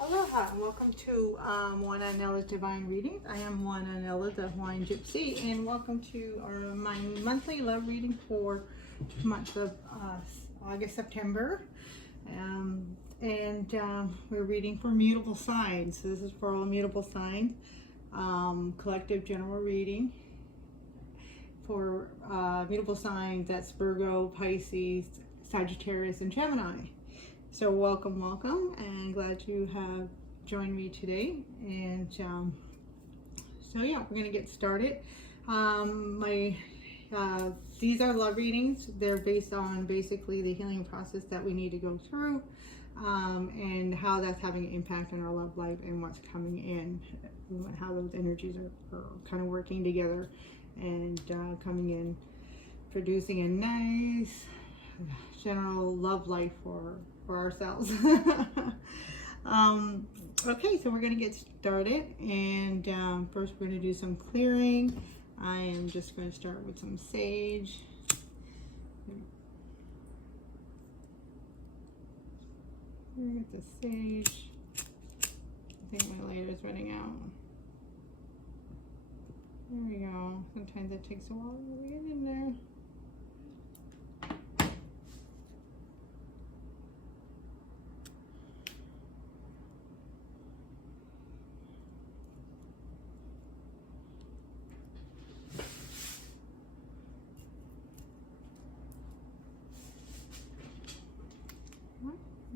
Aloha and welcome to Moana Anela's Divine Readings. I am Moana Anela, the Hawaiian Gypsy, and welcome to my monthly love reading for the month of August, September. We're reading for mutable signs. So this is for all mutable signs. Collective general reading for mutable signs. That's Virgo, Pisces, Sagittarius, and Gemini. So welcome, and glad you have joined me today. And so yeah, we're gonna get started. These are love readings. They're based on basically the healing process that we need to go through, and how that's having an impact on our love life and what's coming in, how those energies are kind of working together and coming in, producing a nice general love life for ourselves. Okay, so we're gonna get started, and first we're gonna do some clearing. I am just going to start with some sage. Get the sage. I think my lighter is running out. There we go. Sometimes it takes a while to get in there.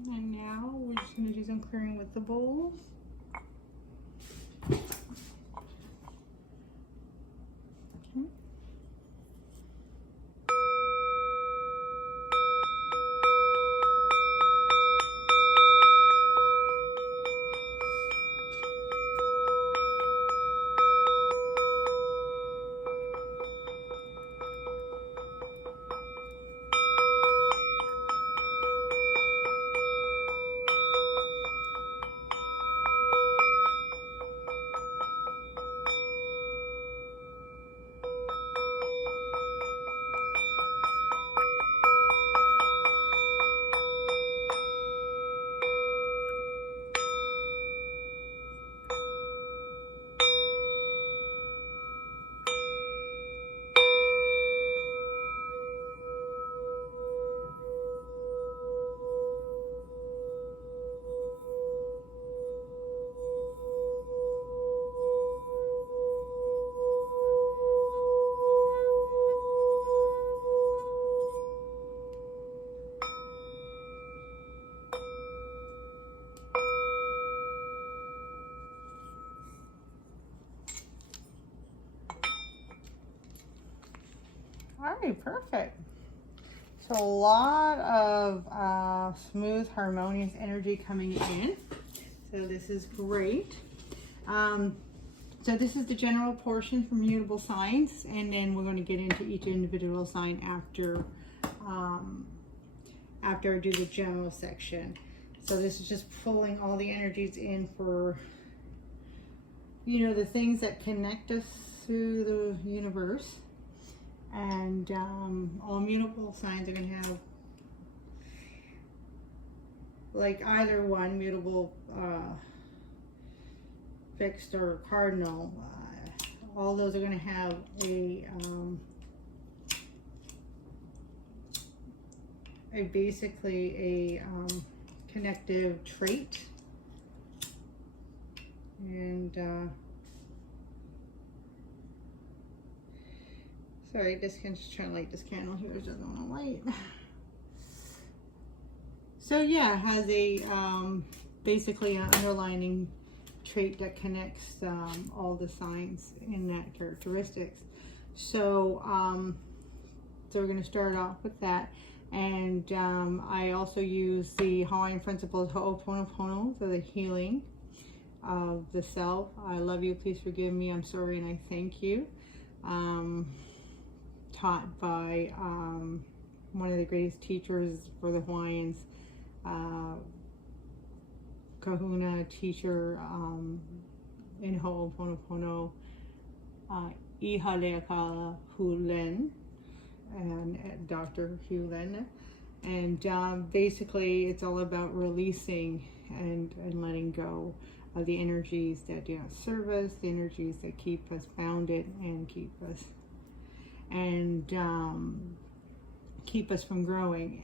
And now we're just going to do some clearing with the bowls. Okay. All right, perfect. So a lot of smooth, harmonious energy coming in. So this is great. So this is the general portion for mutable signs, and then we're going to get into each individual sign after I do the general section. So this is just pulling all the energies in for, you know, the things that connect us through the universe. And all mutable signs are going to have, like, either one, mutable, fixed, or cardinal. All those are going to have basically a connective trait. And sorry, just trying to light this candle here. It doesn't want to light. So yeah, it has a basically an underlining trait that connects all the signs in that characteristics. So so we're going to start off with that, and I also use the Hawaiian principles Ho'o Pono Pono for the healing of the self. I love you, please forgive me, I'm sorry, and I thank you. Taught by one of the greatest teachers for the Hawaiians, kahuna teacher in Ho'o Pono Pono, Ihaleakala Hew Len, and Dr. Hew Len. And basically it's all about releasing and letting go of the energies that do not serve us, the energies that keep us bounded and keep us from growing.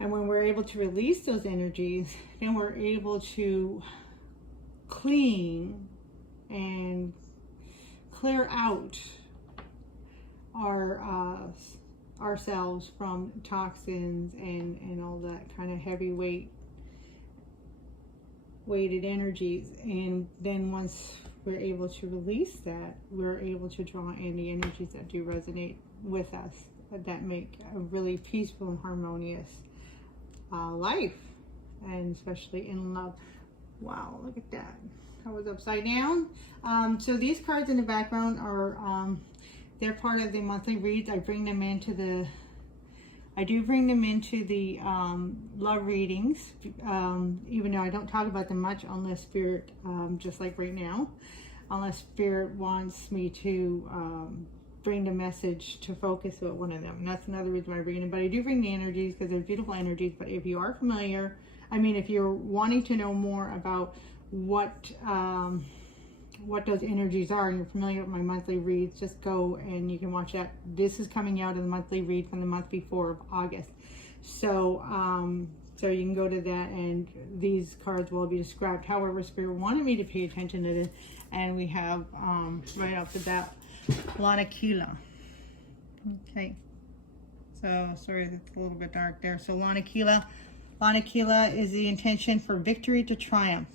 And when we're able to release those energies, then we're able to clean and clear out ourselves from toxins and all that kind of weighted energies. And then once we're able to release that, we're able to draw in the energies that do resonate with us, that make a really peaceful and harmonious life, and especially in love. Wow, look at that. That was upside down. So these cards in the background are they're part of the monthly reads. I do bring them into the love readings, even though I don't talk about them much unless Spirit, just like right now, unless Spirit wants me to bring the message to focus with one of them. And that's another reason why I bring them. But I do bring the energies because they're beautiful energies. But if you are familiar, if you're wanting to know more about what those energies are, and you're familiar with my monthly reads, just go and you can watch that. This is coming out of the monthly read from the month before of August. So so you can go to that, and these cards will be described. However, Spirit wanted me to pay attention to this, and we have right off the bat, Ihaleakala. Okay, so sorry that's a little bit dark there. So Ihaleakala is the intention for victory to triumph,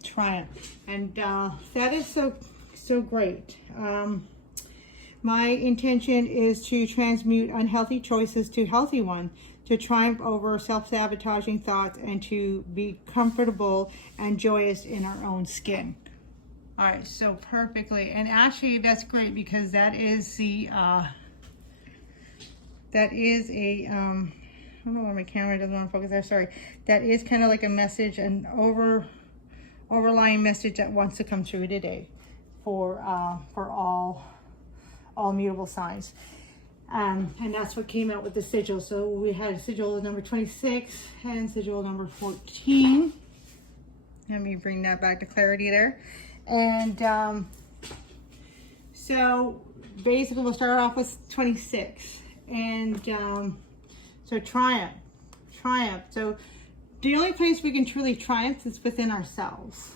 and that is so great. My intention is to transmute unhealthy choices to healthy ones, to triumph over self-sabotaging thoughts, and to be comfortable and joyous in our own skin. All right, so perfectly. And actually that's great because that is a I don't know why my camera doesn't want to focus there, sorry. That is kind of like a message, an overlying message that wants to come through today for all mutable signs. And that's what came out with the sigil. So we had sigil number 26 and sigil number 14. Let me bring that back to clarity there. And so basically we'll start off with 26. And so triumph. So the only place we can truly triumph is within ourselves,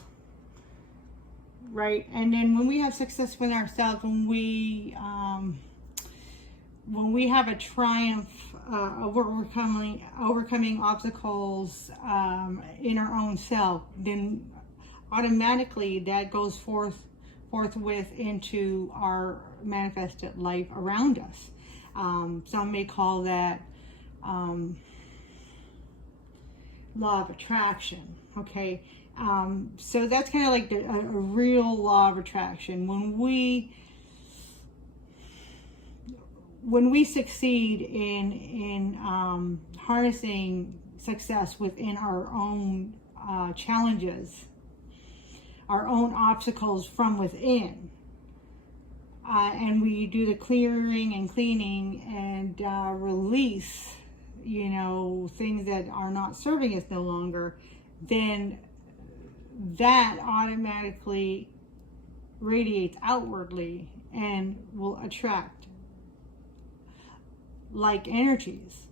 right? And then when we have success within ourselves, when we have a triumph of overcoming obstacles in our own self, then automatically that goes forthwith into our manifested life around us. Some may call that law of attraction. Okay, so that's kind of like a real law of attraction. When we succeed in harnessing success within our own challenges, our own obstacles from within, and we do the clearing and cleaning and release, things that are not serving us no longer, then that automatically radiates outwardly and will attract like energies.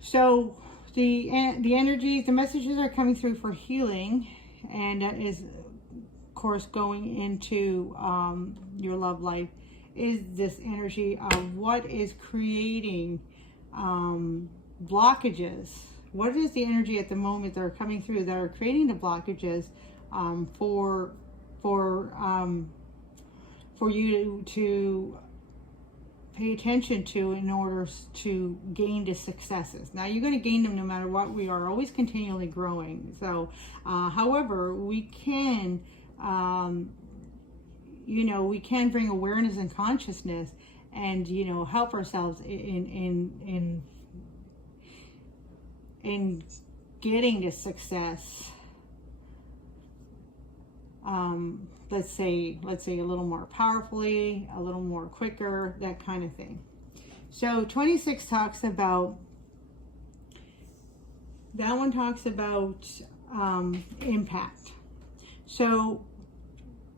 So the energies, the messages are coming through for healing, and that is, of course, going into your love life, is this energy of what is creating blockages. What is the energy at the moment that are coming through that are creating the blockages for you to pay attention to in order to gain the successes? Now, you're going to gain them no matter what. We are always continually growing. So, however, we can, we can bring awareness and consciousness and, help ourselves in getting this success. Let's say a little more powerfully, a little more quicker, that kind of thing. So 26 talks about impact. So,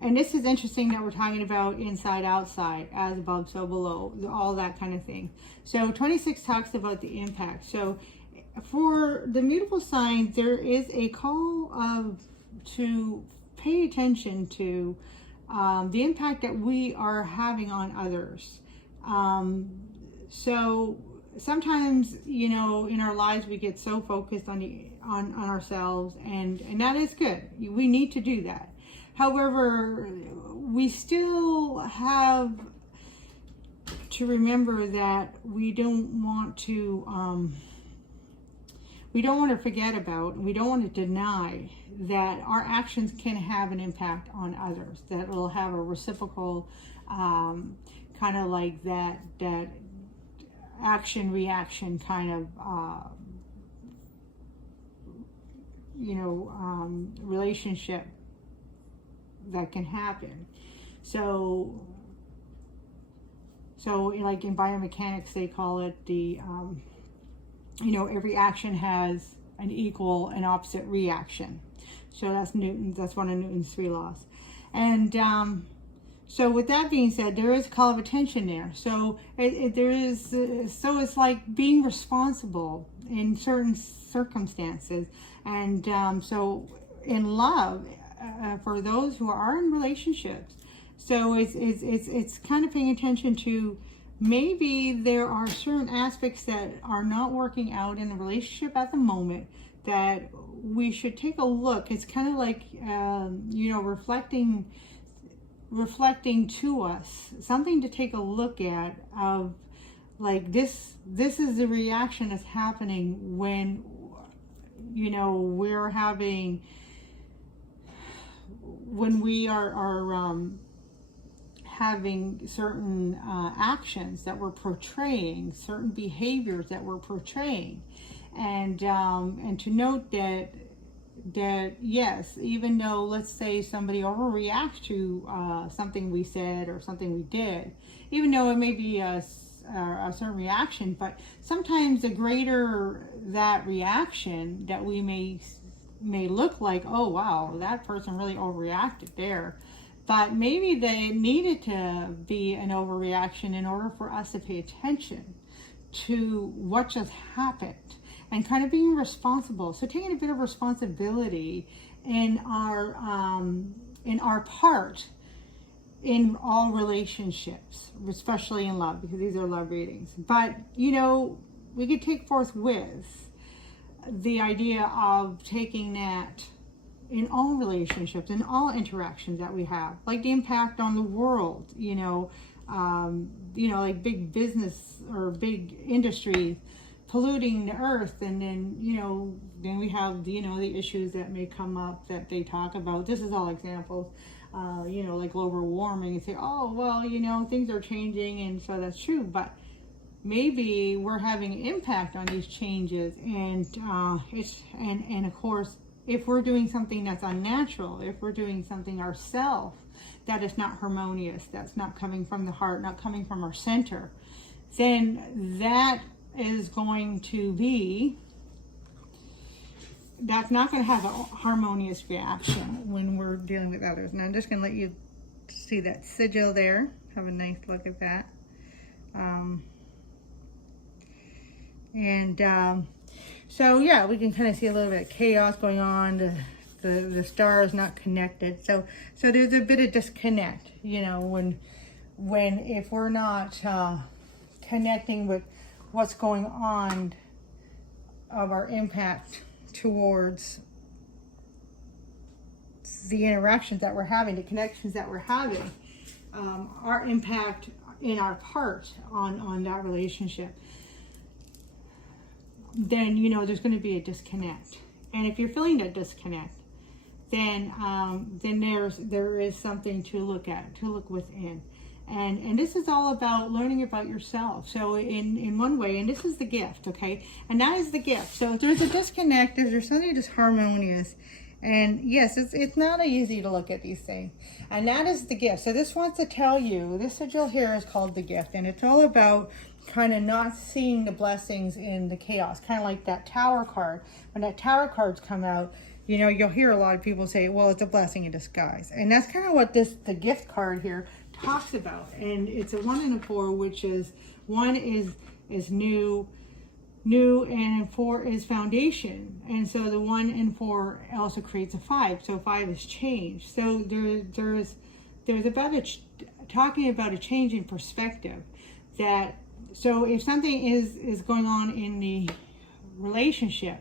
and this is interesting that we're talking about inside, outside, as above, so below, all that kind of thing. So 26 talks about the impact. So for the mutable signs, there is a call to pay attention to the impact that we are having on others. So sometimes, you know, in our lives we get so focused on ourselves, and that is good. We need to do that. However, we still have to remember that we don't want to forget about, we don't want to deny that our actions can have an impact on others, that will have a reciprocal kind of like that action reaction kind of relationship that can happen. So like in biomechanics, they call it the every action has an equal and opposite reaction. So that's one of Newton's 3 laws. And so with that being said, there is a call of attention there. So so it's like being responsible in certain circumstances. And so in love, for those who are in relationships, so it's kind of paying attention to, maybe there are certain aspects that are not working out in the relationship at the moment that we should take a look. It's kind of like reflecting to us, something to take a look at, of like this is the reaction that's happening when we are having certain actions that we're portraying, certain behaviors that we're portraying, and to note that yes, even though, let's say, somebody overreacts to something we said or something we did, even though it may be a certain reaction, but sometimes the greater that reaction, that we may look like, oh wow, that person really overreacted there. But maybe they needed to be an overreaction in order for us to pay attention to what just happened, and kind of being responsible. So taking a bit of responsibility in our part in all relationships, especially in love, because these are love readings. But we could take forth with the idea of taking that in all relationships, in all interactions that we have, like the impact on the world, like big business or big industry polluting the earth, and then we have the issues that may come up that they talk about. This is all examples, like global warming, and say, oh well, things are changing, and so that's true, but maybe we're having an impact on these changes, and of course, if we're doing something that's unnatural, if we're doing something ourselves that is not harmonious, that's not coming from the heart, not coming from our center, then that is going to be, that's not going to have a harmonious reaction when we're dealing with others. And I'm just going to let you see that sigil there. Have a nice look at that. So yeah, we can kind of see a little bit of chaos going on. The star is not connected. So there's a bit of disconnect, when if we're not connecting with what's going on of our impact towards the interactions that we're having, the connections that we're having, our impact in our part on that relationship, then there's going to be a disconnect. And if you're feeling that disconnect, then there is something to look at, to look within. And this is all about learning about yourself. So in one way, and this is the gift, okay? And that is the gift. So if there's a disconnect, there's something disharmonious. And yes, it's not easy to look at these things. And that is the gift. So this wants to tell you, this sigil here is called the gift. And it's all about kind of not seeing the blessings in the chaos. Kind of like that Tower card. When that Tower cards come out, you know, you'll hear a lot of people say, well, it's a blessing in disguise. And that's kind of what the gift card here talks about. And it's a 1 and a 4, which is 1 is new, and 4 is foundation. And so the 1 and 4 also creates a 5. So 5 is change. So there's about talking about a change in perspective. That so if something is going on in the relationship,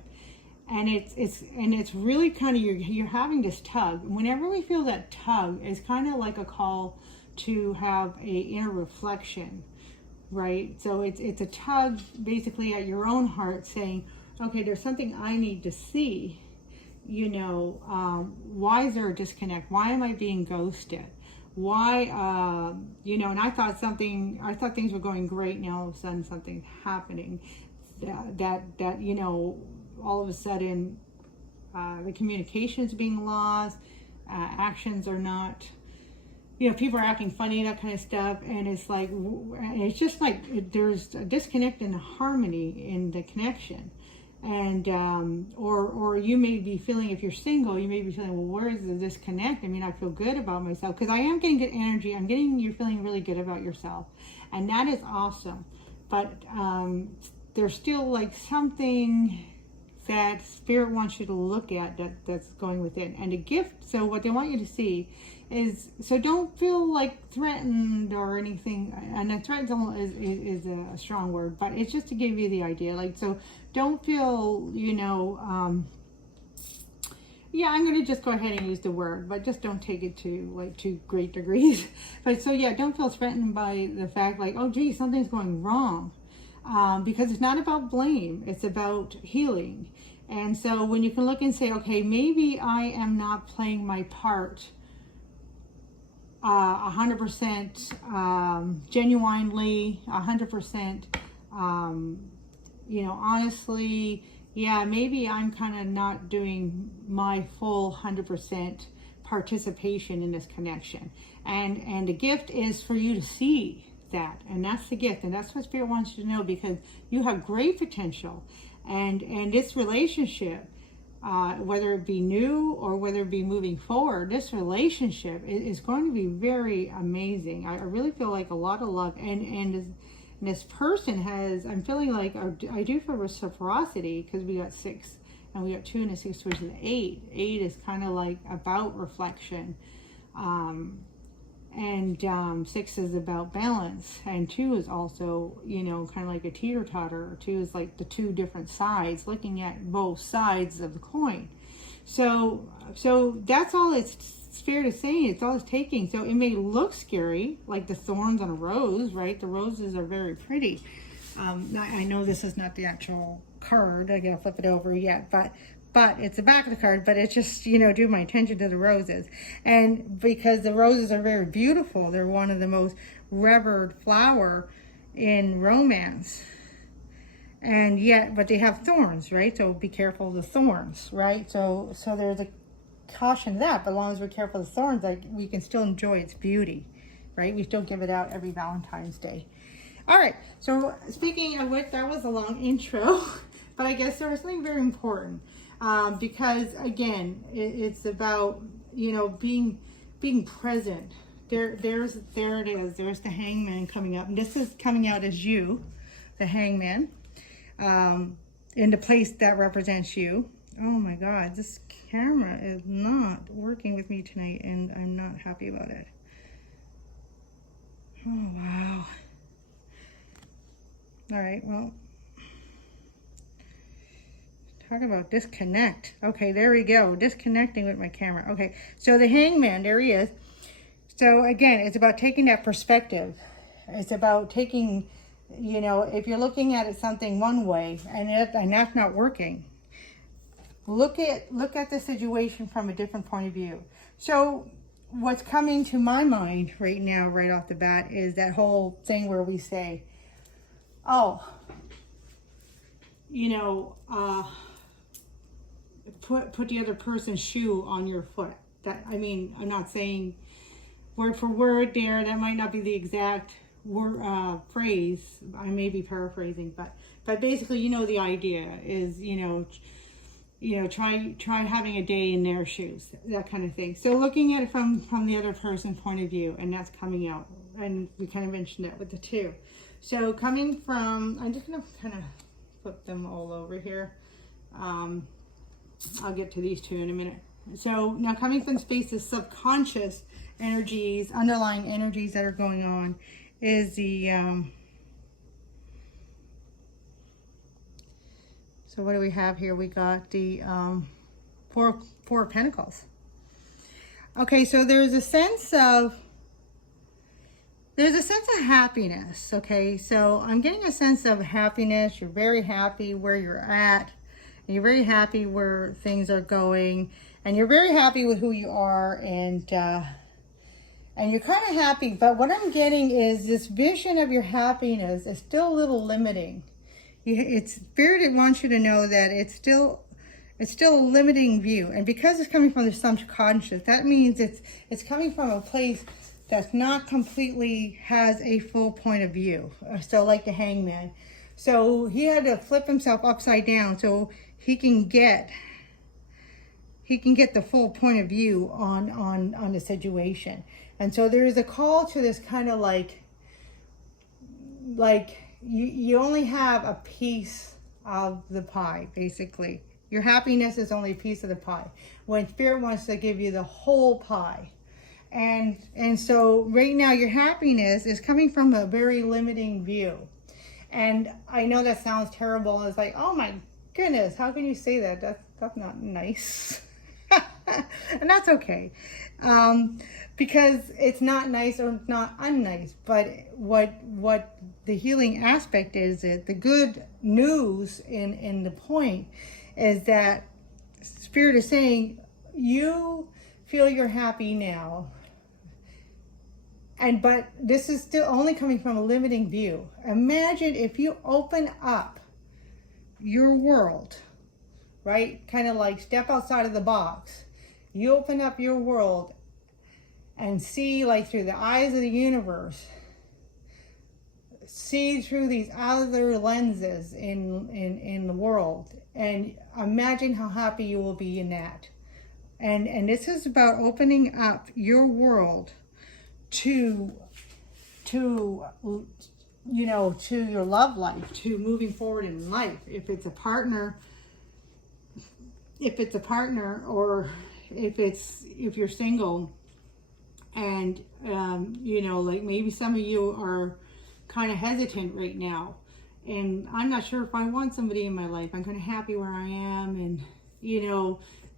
and it's really kind of you're having this tug. Whenever we feel that tug, it's kind of like a call to have a inner reflection, right? So it's a tug basically at your own heart saying, okay, there's something I need to see. You know, why is there a disconnect? Why am I being ghosted? Why, you know, and I thought things were going great. Now all of a sudden something's happening that you know, all of a sudden the communication is being lost, actions are not, you know, people are acting funny, that kind of stuff. And it's like, it's just like there's a disconnect in the harmony in the connection. And or you may be feeling, if you're single, you may be feeling, well, where is the disconnect? I mean, I feel good about myself because I am getting good energy. You're feeling really good about yourself, and that is awesome. But there's still like something that Spirit wants you to look at that's going within. And a gift, so what they want you to see is, so don't feel like threatened or anything. And a threat is a strong word, but it's just to give you the idea. Like, so don't feel, you know, yeah, I'm going to just go ahead and use the word, but just don't take it to great degrees. But so yeah, don't feel threatened by the fact like, oh gee, something's going wrong. Because it's not about blame, it's about healing. And so when you can look and say, okay, maybe I am not playing my part 100% genuinely, 100%, you know, honestly, yeah, maybe I'm kind of not doing my full 100% participation in this connection. And the gift is for you to see that, and that's the gift, and that's what Spirit wants you to know, because you have great potential, and this relationship, whether it be new or whether it be moving forward, this relationship is going to be very amazing. I really feel like a lot of love, and this person has, I'm feeling like I do feel reciprocity, because we got 6 and we got 2 and a 6, which is 8. 8 is kind of like about reflection. And 6 is about balance, and 2 is also, you know, kind of like a teeter-totter. 2 is like the 2 different sides, looking at both sides of the coin. So that's all it's Spirit is saying. It's all it's taking. So it may look scary, like the thorns on a rose, right? The roses are very pretty. I know this is not the actual card. I gotta flip it over yet, but it's the back of the card, but it's just, you know, drew my attention to the roses. And because the roses are very beautiful, they're one of the most revered flower in romance. And yet, but they have thorns, right? So be careful of the thorns, right? So there's a caution to that, but as long as we're careful of the thorns, like, we can still enjoy its beauty, right? We still give it out every Valentine's Day. All right, so speaking of which, that was a long intro, but I guess there was something very important. Because again, it's about, you know, being present. There it is. There's the Hangman coming up, and this is coming out as you, the Hangman, in the place that represents you. Oh my God, this camera is not working with me tonight, and I'm not happy about it. Oh wow. All right, well. Talk about disconnect. Okay, there we go. Disconnecting with my camera. Okay, so the Hangman, there he is. So again, it's about taking that perspective. It's about taking, you know, if you're looking at it something one way and that's not working, look at the situation from a different point of view. So what's coming to my mind right now, right off the bat, is that whole thing where we say, oh, you know, put the other person's shoe on your foot. That, I mean, I'm not saying word for word there. That might not be the exact word, phrase. I may be paraphrasing, but basically, you know, the idea is, you know, you know, try having a day in their shoes, that kind of thing. So looking at it from the other person's point of view, and that's coming out. And we kind of mentioned that with the 2. So coming from, I'm just going to kind of flip them all over here. I'll get to these 2 in a minute. So now coming from space, the subconscious energies, underlying energies that are going on is the, so what do we have here? We got the Four of Pentacles. Okay, so there's a sense of happiness, okay? So I'm getting a sense of happiness. You're very happy where you're at. And you're very happy where things are going. And you're very happy with who you are. And you're kind of happy. But what I'm getting is this vision of your happiness is still a little limiting. Spirit wants you to know that it's still a limiting view. And because it's coming from the subconscious, that means it's coming from a place that's not completely has a full point of view. So like the Hangman. So he had to flip himself upside down so he can get the full point of view on the situation. And so there is a call to this kind of like you only have a piece of the pie, basically. Your happiness is only a piece of the pie, when Spirit wants to give you the whole pie. And so right now your happiness is coming from a very limiting view. And I know that sounds terrible. It's like, oh my goodness, how can you say that? That's not nice. And that's okay. Because it's not nice or not unnice. But what the healing aspect is, the good news in the point is that Spirit is saying, you feel you're happy now. But this is still only coming from a limiting view. Imagine if you open up your world, right? Kind of like step outside of the box. You open up your world and see like through the eyes of the universe. See through these other lenses in the world. And imagine how happy you will be in that. And this is about opening up your world to your love life, to moving forward in life. If it's a partner, or if you're single, and like maybe some of you are kind of hesitant right now, and I'm not sure if I want somebody in my life. I'm kind of happy where I am, and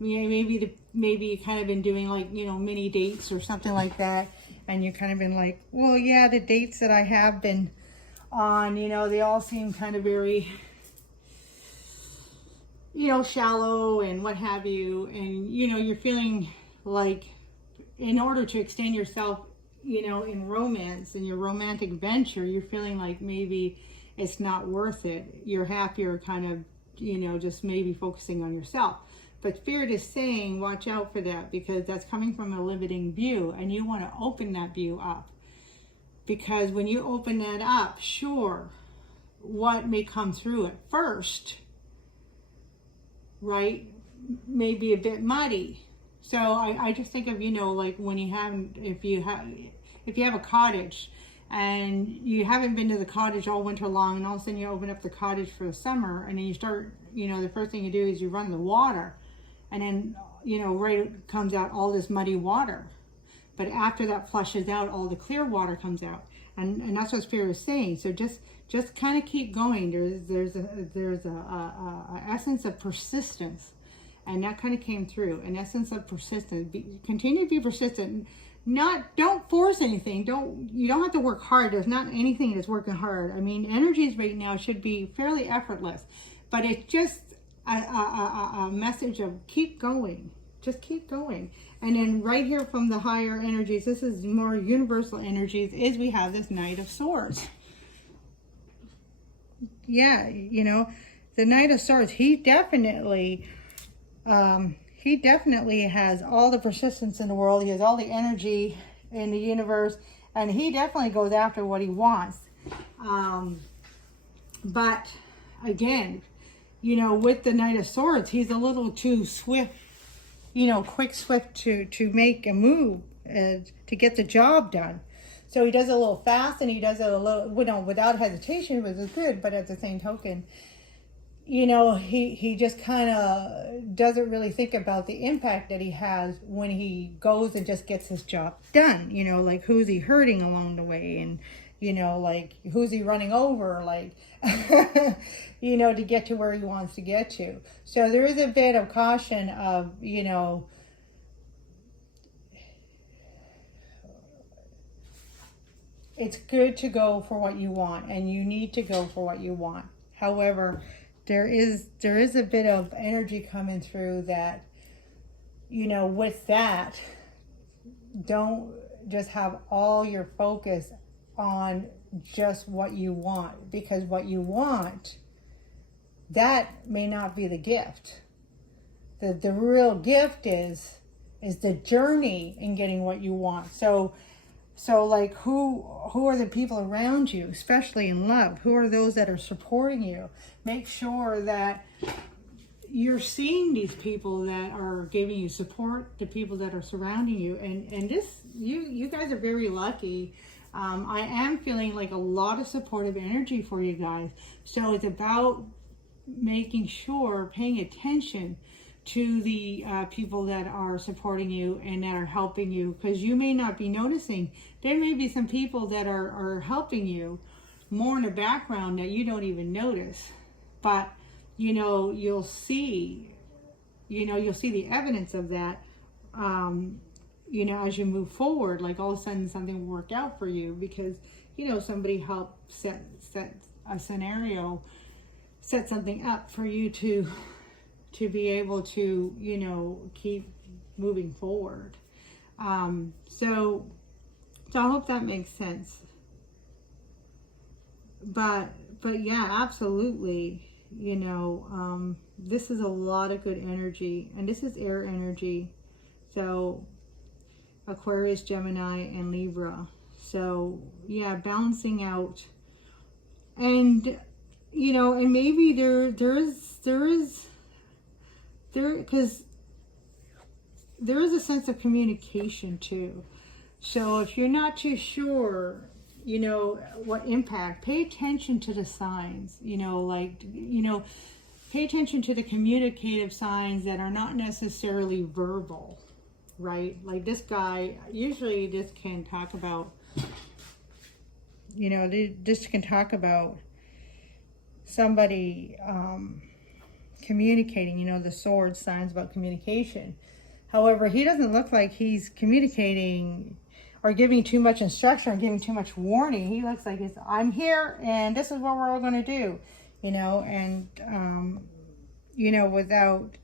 maybe you kind of been doing like mini dates or something like that. And you've kind of been like, well, yeah, the dates that I have been on, they all seem kind of very, shallow and what have you. And, you're feeling like in order to extend yourself, in romance, in your romantic venture, you're feeling like maybe it's not worth it. You're happier kind of, just maybe focusing on yourself. But Spirit is saying, watch out for that, because that's coming from a limiting view, and you want to open that view up. Because when you open that up, sure, what may come through at first, right, may be a bit muddy. So I just think of, like when if you have a cottage and you haven't been to the cottage all winter long, and all of a sudden you open up the cottage for the summer, and then you start, the first thing you do is you run the water. And then, right comes out all this muddy water. But after that flushes out, all the clear water comes out. And that's what Spirit is saying. So just kind of keep going. There's a essence of persistence. And that kind of came through. An essence of persistence. Continue to be persistent. Don't force anything. You don't have to work hard. There's not anything that's working hard. I mean, energies right now should be fairly effortless. But it's just a message of keep going. Just keep going. And then right here from the higher energies, this is more universal energies, is we have this Knight of Swords. Yeah, the Knight of Swords, he definitely has all the persistence in the world. He has all the energy in the universe, and he definitely goes after what he wants. But again, you know, with the Knight of Swords, he's a little too swift, you know, quick, swift to make a move to get the job done. So he does it a little fast, and he does it a little, you know, without hesitation, which is good. But at the same token, you know, he just kind of doesn't really think about the impact that he has when he goes and just gets his job done. You know, like, who's he hurting along the way, and, you know, like, who's he running over, like, you know, to get to where he wants to get to. So there is a bit of caution of, you know, it's good to go for what you want, and you need to go for what you want. However, there is a bit of energy coming through that, you know, with that, don't just have all your focus on just what you want, because what you want, that may not be the gift. The real gift is the journey in getting what you want. So like, who are the people around you, especially in love? Who are those that are supporting you? Make sure that you're seeing these people that are giving you support, the people that are surrounding you. And this, you guys are very lucky. I am feeling like a lot of supportive energy for you guys. So it's about making sure, paying attention to the people that are supporting you and that are helping you, because you may not be noticing. There may be some people that are helping you more in the background that you don't even notice, but you know, you'll see the evidence of that, you know, as you move forward. Like, all of a sudden something will work out for you because, you know, somebody helped set a scenario, set something up for you to be able to, you know, keep moving forward. So I hope that makes sense. But yeah, absolutely. You know, this is a lot of good energy, and this is air energy. So Aquarius, Gemini, and Libra. So yeah, balancing out, and you know, and maybe because there is a sense of communication too. So if you're not too sure, you know, what impact, pay attention to the signs, you know, like, you know, pay attention to the communicative signs that are not necessarily verbal, right? Like this guy, usually this can talk about, you know, this can talk about somebody, communicating, you know, the sword signs about communication. However, he doesn't look like he's communicating or giving too much instruction or giving too much warning. He looks like it's, I'm here and this is what we're all going to do, you know, and, you know, without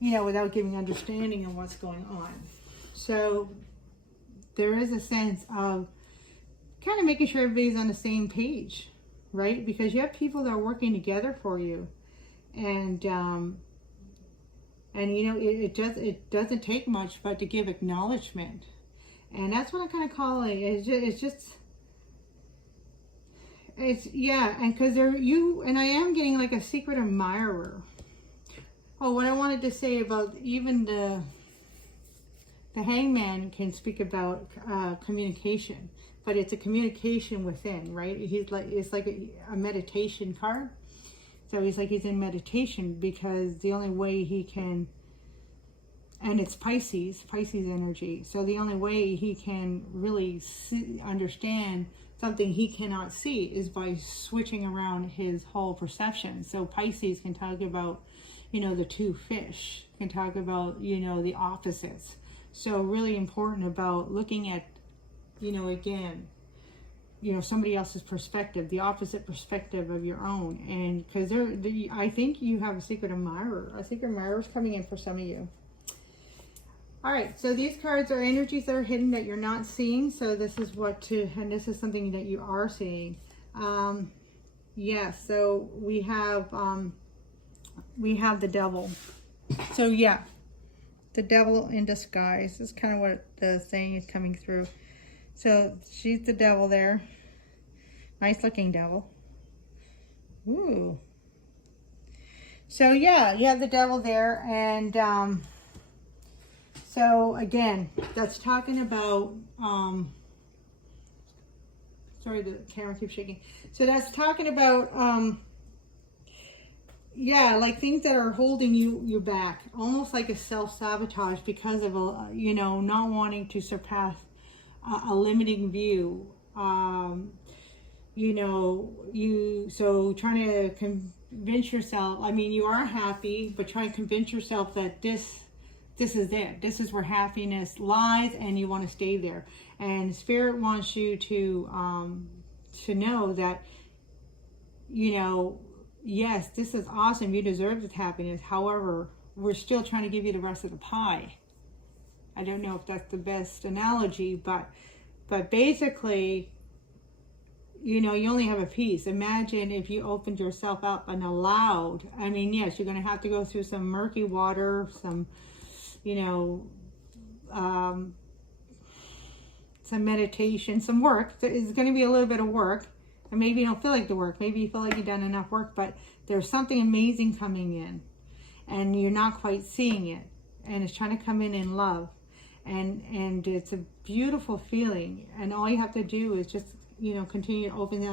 giving understanding of what's going on. So there is a sense of kind of making sure everybody's on the same page, right? Because you have people that are working together for you, and you know, it doesn't take much but to give acknowledgement, and that's what I kind of call it. It's yeah, and because I am getting like a secret admirer. Oh, what I wanted to say about even the Hangman can speak about communication, but it's a communication within, right? It's like a meditation card. So he's in meditation, because the only way he can, and it's Pisces energy. So the only way he can really understand something he cannot see is by switching around his whole perception. So Pisces can talk about, you know, the two fish, can talk about, you know, the opposites. So really important about looking at, you know, again, you know, somebody else's perspective, the opposite perspective of your own. And because I think you have a secret admirer. A secret admirer is coming in for some of you. All right, so these cards are energies that are hidden that you're not seeing. So this is and this is something that you are seeing. Yeah, so we have the devil. So yeah, the devil in disguise is kind of what the saying is coming through. So she's the devil there. Nice looking devil. Ooh. So yeah, you have the devil there, and so again, that's talking about, sorry, the camera keeps shaking. So that's talking about, yeah, like things that are holding you back, almost like a self-sabotage because of, you know, not wanting to surpass a limiting view. You know, so trying to convince yourself, I mean, you are happy, but trying to convince yourself that this is it. This is where happiness lies, and you want to stay there. And Spirit wants you to know that, you know, yes, this is awesome. You deserve this happiness. However, we're still trying to give you the rest of the pie. I don't know if that's the best analogy, but basically, you know, you only have a piece. Imagine if you opened yourself up and allowed, I mean, yes, you're going to have to go through some murky water, some, you know, some meditation, some work. It's going to be a little bit of work. And maybe you don't feel like the work. Maybe you feel like you've done enough work, but there's something amazing coming in and you're not quite seeing it. And it's trying to come in love. And it's a beautiful feeling. And all you have to do is just, you know, continue to open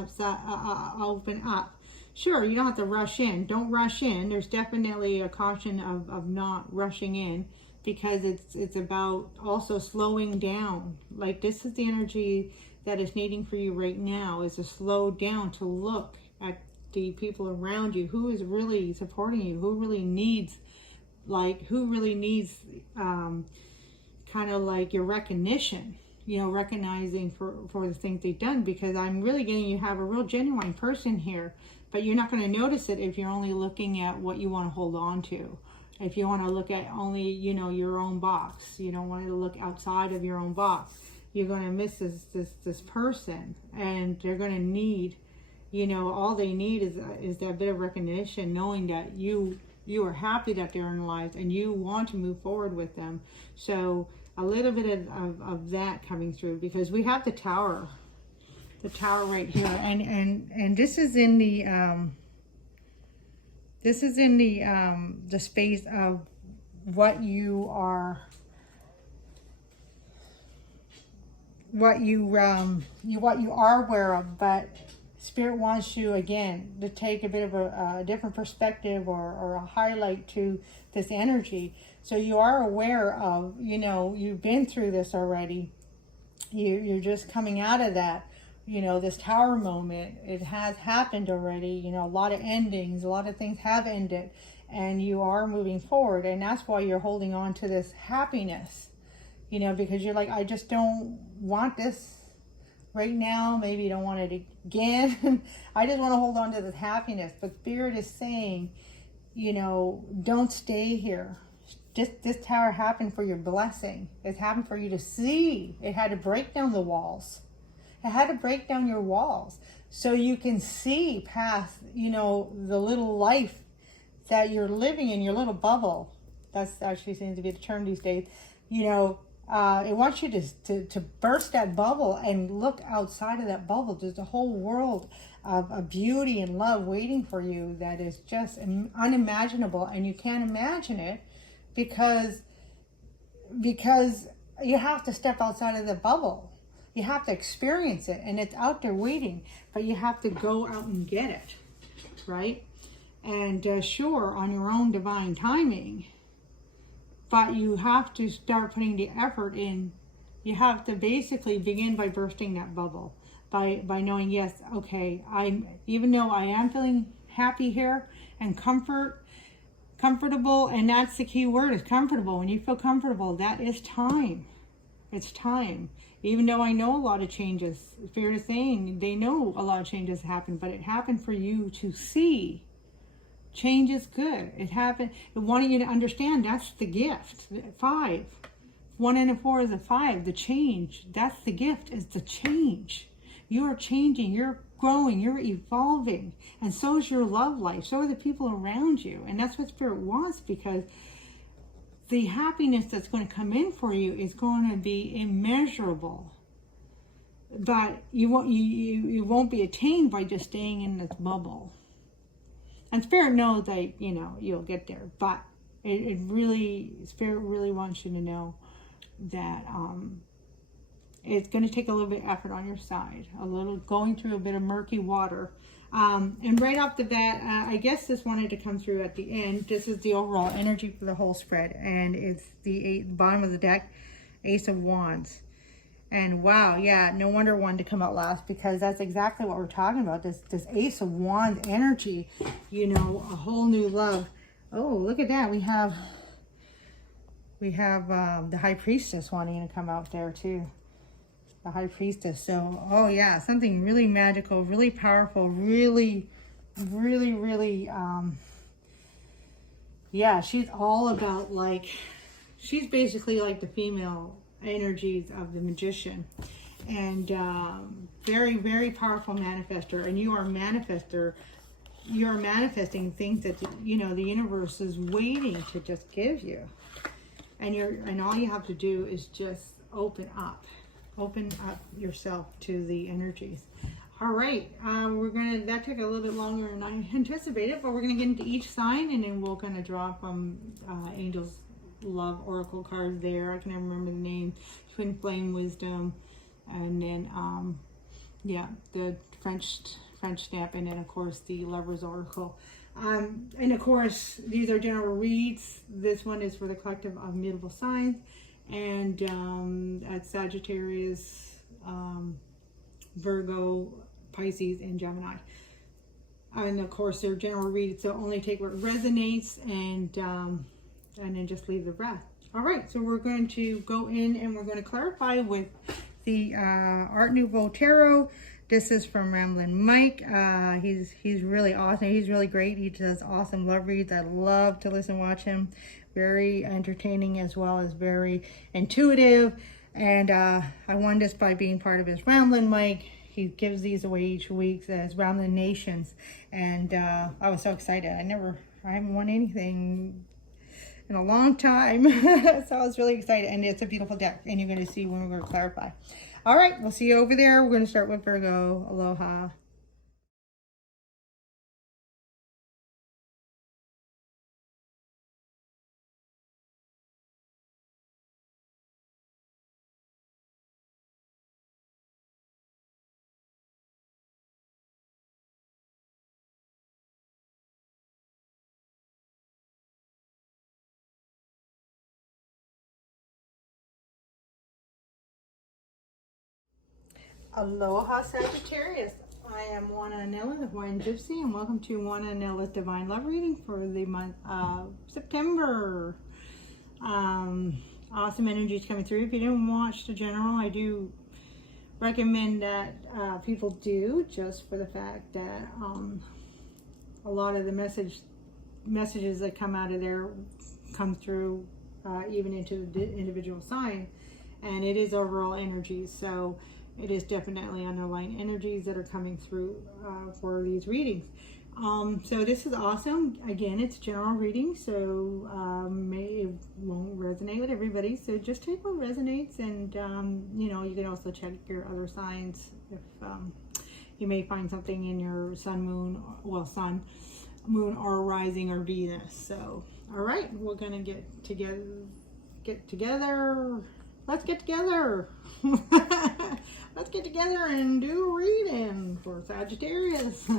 up. Sure, you don't have to rush in. Don't rush in. There's definitely a caution of not rushing in, because it's about also slowing down. Like, this is the energy that is needing for you right now, is to slow down, to look at the people around you, who is really supporting you, who really needs kind of like your recognition, you know, recognizing for the things they've done. Because I'm really getting, you have a real genuine person here, but you're not going to notice it if you're only looking at what you want to hold on to. If you want to look at only, you know, your own box, you don't want to look outside of your own box, you're going to miss this person, and they're going to need, you know, all they need is that bit of recognition, knowing that you are happy that they're in life and you want to move forward with them. So a little bit of that coming through, because we have the tower right here, and this is in the space of what you are aware of. But Spirit wants you, again, to take a bit of a different perspective or a highlight to this energy. So you are aware of, you know, you've been through this already. You're just coming out of that, you know, this tower moment. It has happened already. You know, a lot of endings, a lot of things have ended, and you are moving forward. And that's why you're holding on to this happiness, you know, because you're like, I just don't want this right now. Maybe you don't want it again. I just want to hold on to this happiness. But Spirit is saying, you know, don't stay here. This tower happened for your blessing. It happened for you to see. It had to break down the walls. It had to break down your walls so you can see past, you know, the little life that you're living in, your little bubble. That's actually seems to be the term these days. You know, it wants you to burst that bubble and look outside of that bubble. There's a whole world of beauty and love waiting for you that is just unimaginable, and you can't imagine it because you have to step outside of the bubble. You have to experience it, and it's out there waiting, but you have to go out and get it, right? And sure, on your own divine timing, but you have to start putting the effort in. You have to basically begin by bursting that bubble, by knowing, yes, okay, even though I am feeling happy here and comfortable, and that's the key word, is comfortable. When you feel comfortable, that is time. It's time. Even though I know a lot of changes, Spirit is saying they know a lot of changes happen, but it happened for you to see. Change is good. It happened. It wanted you to understand that's the gift. 5. 1 and a 4 is a 5. The change. That's the gift, is the change. You are changing. You're growing. You're evolving. And so is your love life. So are the people around you. And that's what Spirit wants, because the happiness that's going to come in for you is going to be immeasurable. But you won't be attained by just staying in this bubble. And Spirit knows that, you know, you'll get there, but Spirit really wants you to know that it's going to take a little bit of effort on your side, going through a bit of murky water. And right off the bat, I guess this wanted to come through at the end. This is the overall energy for the whole spread, and it's the bottom of the deck, Ace of Wands. And wow, yeah, no wonder one to come out last, because that's exactly what we're talking about. This Ace of Wands energy, you know, a whole new love. Oh, look at that. We have the High Priestess wanting to come out there too. The High Priestess. So, oh yeah, something really magical, really powerful, really, yeah, she's all about, like, she's basically like the female energies of the magician, and very powerful manifester. And you are manifesting things that, you know, the universe is waiting to just give you, and all you have to do is just open up yourself to the energies. All right, that took a little bit longer than I anticipated, but we're gonna get into each sign, and then we're gonna draw from Angels Love Oracle cards there. I can never remember the name. Twin Flame Wisdom, and then yeah, the French stamp, and then of course the Lover's Oracle. And of course these are general reads. This one is for the collective of mutable signs, and at Sagittarius, Virgo, Pisces, and Gemini. And of course they're general reads, so only take what resonates, and then just leave the rest. All right, so we're going to go in and we're going to clarify with the Art Nouveau Tarot. This is from Ramblin' Mike. He's really awesome. He's really great. He does awesome love reads. I love to listen and watch him. Very entertaining, as well as very intuitive. And I won this by being part of his Ramblin' Mike. He gives these away each week as Ramblin' Nations. And I was so excited. I haven't won anything in a long time. So I was really excited, and it's a beautiful deck, and you're going to see when we're going to clarify. All right, we'll see you over there. We're going to start with Virgo. Aloha. Aloha Sagittarius. I am Moana Anela, the Hawaiian Gypsy, and welcome to Moana Anela's Divine Love Reading for the month of September. Awesome energies coming through. If you didn't watch the general, I do recommend that people do, just for the fact that a lot of the messages that come out of there come through even into the individual sign, and it is overall energies. So it is definitely underlying energies that are coming through for these readings. So this is awesome. Again, it's general reading, so it won't resonate with everybody. So just take what resonates, and you know, you can also check your other signs if you may find something in your sun, moon, or rising, or Venus. So, all right, we're gonna get together. Let's get together. Let's get together and do a reading for Sagittarius.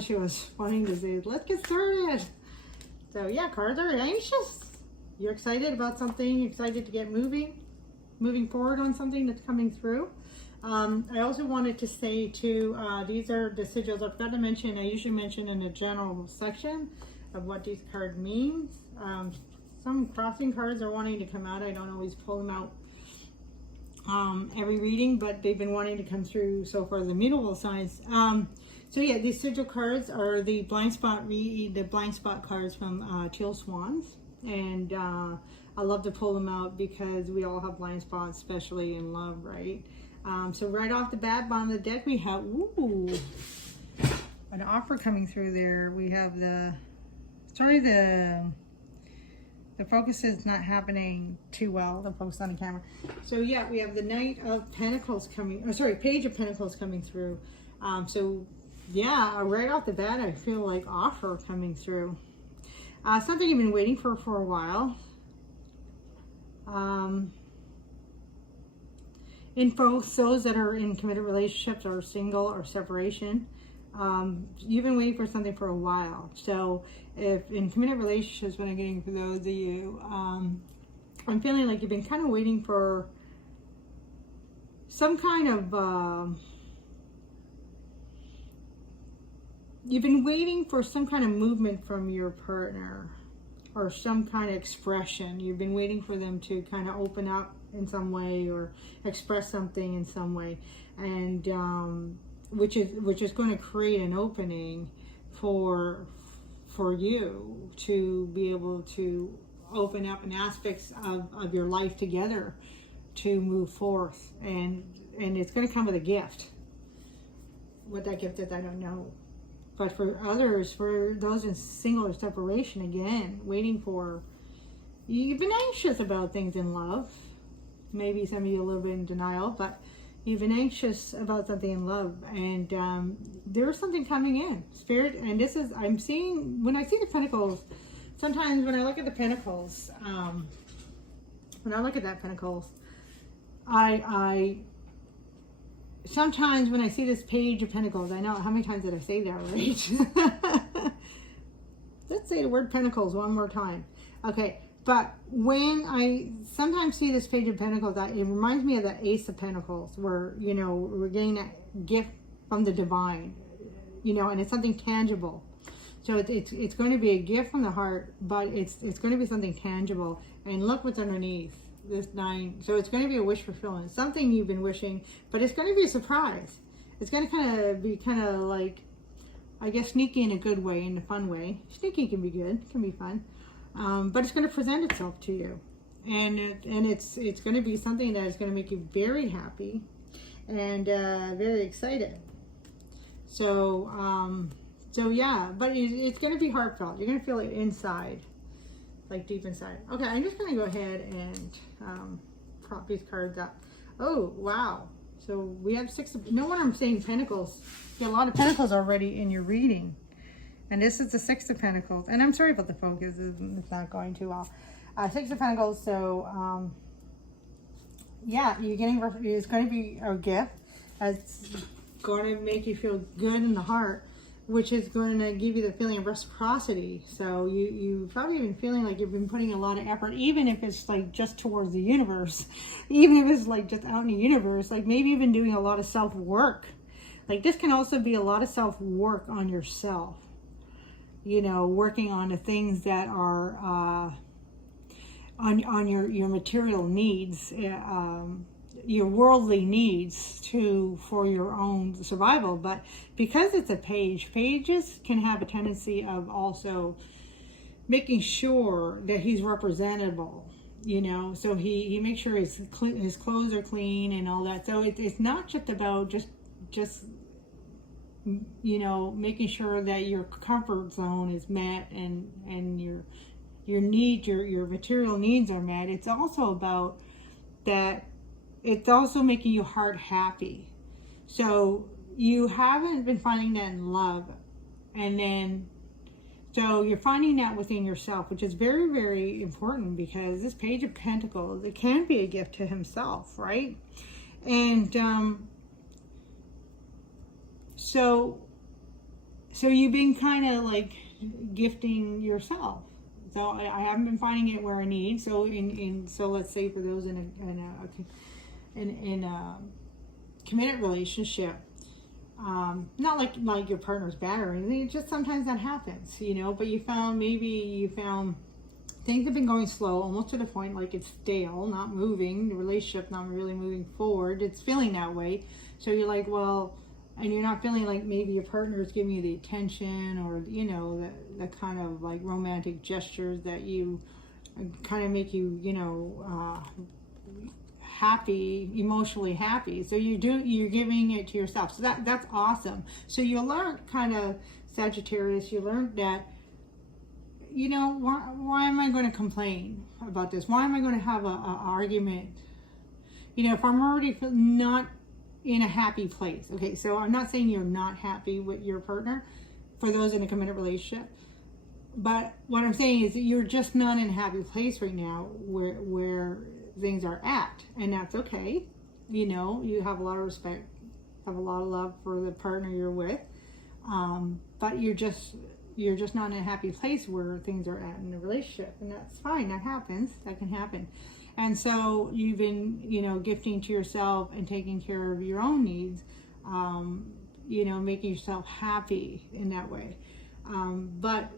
She was wanting to say, let's get started. So yeah, cards are anxious. You're excited about something, excited to get moving forward on something that's coming through. I also wanted to say too, these are the sigils. I forgot to mention, I usually mention in the general section of what these cards means. Some crossing cards are wanting to come out. I don't always pull them out every reading, but they've been wanting to come through so far, the mutable signs. So yeah, these sigil cards are the blind spot cards from Teal Swans, and I love to pull them out because we all have blind spots, especially in love, right? So right off the bat, bottom of the deck, we have an offer coming through there. We have the focus is not happening too well, the focus on the camera. So yeah, we have the Knight of Pentacles coming, Page of Pentacles coming through. So yeah, right off the bat, I feel like offer coming through. Something you've been waiting for a while. In both those that are in committed relationships or single or separation, you've been waiting for something for a while. So if in committed relationships, what I'm getting for those of you, I'm feeling like you've been kind of waiting for some kind of, you've been waiting for some kind of movement from your partner or some kind of expression. You've been waiting for them to kind of open up in some way or express something in some way, and which is going to create an opening for you to be able to open up in aspects of your life together to move forth, and it's going to come with a gift. What that gift is, I don't know. But for others, for those in single or separation, again, waiting for, you've been anxious about things in love. Maybe some of you a little bit in denial, but you've been anxious about something in love, and there's something coming in spirit. And this is, I'm seeing, when I see the pentacles, sometimes when I look at the pentacles, when I look at that pentacles, I sometimes when I see this page of pentacles, I know, how many times did I say that, right? Let's say the word pentacles one more time. Okay, but when I sometimes see this page of pentacles, it reminds me of the Ace of Pentacles, where, you know, we're getting that gift from the divine, you know, and it's something tangible. So it's going to be a gift from the heart, but it's going to be something tangible. And look what's underneath this 9. So it's going to be a wish fulfillment, something you've been wishing, but it's going to be a surprise. It's going to be kind of like, I guess, sneaky in a good way, in a fun way. Sneaky can be good, can be fun, but it's going to present itself to you, and it's going to be something that is going to make you very happy and very excited. So so yeah, but it's going to be heartfelt. You're going to feel it inside, like deep inside. Okay, I'm just going to go ahead and prop these cards up. Oh, wow. So we have 6 of, no wonder I'm saying pentacles. You have a lot of pentacles already in your reading. And this is the 6 of Pentacles. And I'm sorry about the focus, it's not going too well. 6 of Pentacles, so yeah, you're getting, it's going to be a gift. It's going to make you feel good in the heart, which is going to give you the feeling of reciprocity. So you've probably been feeling like you've been putting a lot of effort, even if it's like just towards the universe, even if it's like just out in the universe, like maybe you've been doing a lot of self-work. Like this can also be a lot of self-work on yourself, you know, working on the things that are on your material needs, your worldly needs for your own survival. But because it's a page, pages can have a tendency of also making sure that he's representable, you know, so he makes sure his clothes are clean and all that. So it's not just about just you know, making sure that your comfort zone is met and your needs, your material needs are met. It's also about that. It's also making you heart happy. So you haven't been finding that in love, and then so you're finding that within yourself, which is very, very important, because this Page of Pentacles, it can be a gift to himself, right? And so you've been kind of like gifting yourself. So I haven't been finding it where I need. So so let's say for those in a committed relationship, not like your partner's bad or anything, it's just sometimes that happens, you know. But maybe you found things have been going slow, almost to the point like it's stale, not moving, the relationship not really moving forward. It's feeling that way. So you're like, well, and you're not feeling like maybe your partner is giving you the attention, or, you know, the kind of like romantic gestures that you kind of make you, you know, happy, emotionally happy. So you're giving it to yourself. So that's awesome. So you learned, kind of, Sagittarius, you learned that, you know, why am I going to complain about this? Why am I going to have a argument? You know, if I'm already not in a happy place. Okay, so I'm not saying you're not happy with your partner for those in a committed relationship. But what I'm saying is that you're just not in a happy place right now where things are at. And that's okay. You know, you have a lot of respect, have a lot of love for the partner you're with. But you're just not in a happy place where things are at in the relationship. And that's fine. That happens. That can happen. And so you've been, you know, gifting to yourself and taking care of your own needs, you know, making yourself happy in that way. But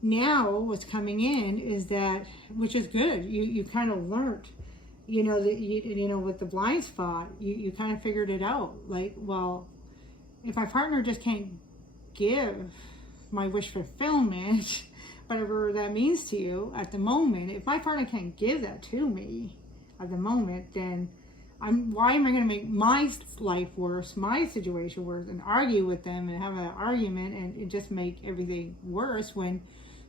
now what's coming in is that, which is good, you kind of learned, you know, that you know, with the blind spot, you kind of figured it out. Like, well, if my partner just can't give my wish fulfillment, whatever that means to you at the moment, if my partner can't give that to me at the moment, then why am I going to make my life worse, my situation worse, and argue with them and have an argument and just make everything worse when,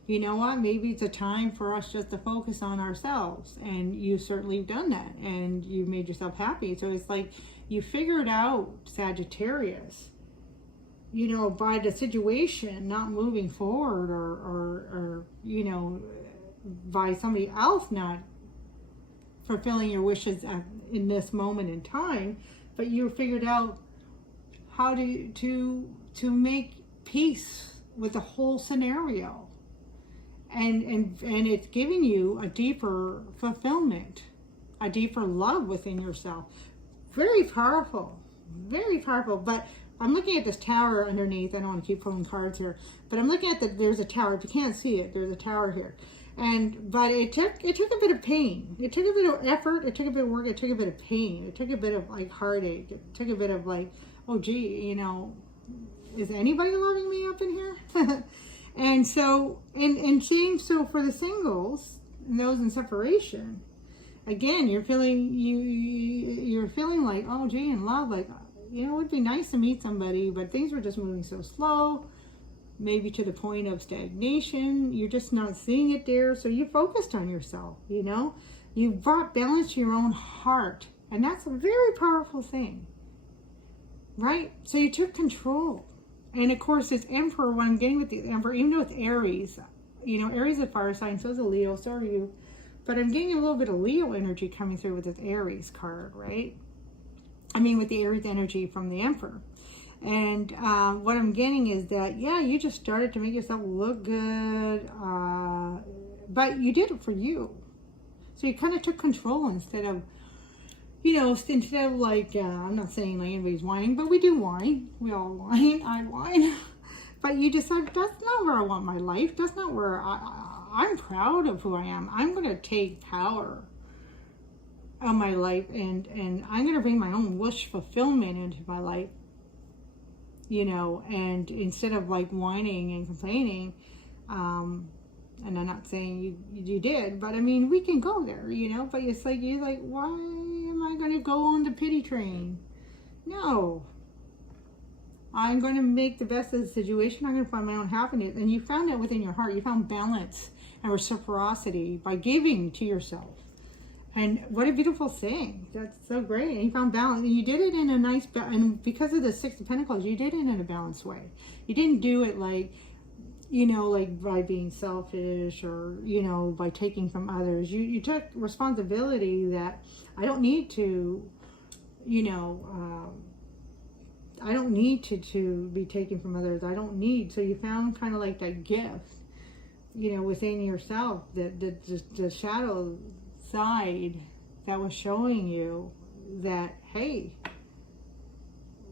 you know what, maybe it's a time for us just to focus on ourselves. And you certainly have done that, and you've made yourself happy. So it's like you figured out, Sagittarius, you know, by the situation not moving forward, or you know, by somebody else not fulfilling your wishes in this moment in time, but you figured out how to make peace with the whole scenario. And it's giving you a deeper fulfillment, a deeper love within yourself. Very powerful, very powerful. But I'm looking at this tower underneath. I don't want to keep pulling cards here, but I'm looking at there's a tower. If you can't see it, there's a tower here. But it took a bit of pain. It took a bit of effort. It took a bit of work. It took a bit of pain. It took a bit of like heartache. It took a bit of like, oh gee, you know, is anybody loving me up in here? And so, and same, so for the singles and those in separation, again, you're feeling like, oh gee, in love, like, you know, it would be nice to meet somebody, but things were just moving so slow, maybe to the point of stagnation. You're just not seeing it there. So you focused on yourself, you know, you brought balance to your own heart. And that's a very powerful thing, right? So you took control. And of course, this Emperor, what I'm getting with the Emperor, even with Aries, you know, Aries is a fire sign, so is a Leo, so are you. But I'm getting a little bit of Leo energy coming through with this Aries card, right? I mean, with the Aries energy from the Emperor. And what I'm getting is that, yeah, you just started to make yourself look good, but you did it for you. So you kind of took control instead of, you know, instead of like, I'm not saying like anybody's whining, but we do whine. We all whine. I whine. But you decide, that's not where I want my life. That's not where I'm proud of who I am. I'm going to take power of my life, and I'm going to bring my own wish fulfillment into my life, you know, and instead of like whining and complaining, and I'm not saying you did, but I mean, we can go there, you know, but it's like, you're like, why am I going to go on the pity train? No. I'm going to make the best of the situation. I'm going to find my own happiness. And you found that within your heart. You found balance and reciprocity by giving to yourself. And what a beautiful thing. That's so great. And you found balance. And you did it in a nice, and because of the Six of Pentacles, you did it in a balanced way. You didn't do it like, you know, like by being selfish or, you know, by taking from others. You took responsibility that I don't need to, you know, I don't need to be taken from others. I don't need. So you found kind of like that gift, you know, within yourself, that the shadow side that was showing you that, hey,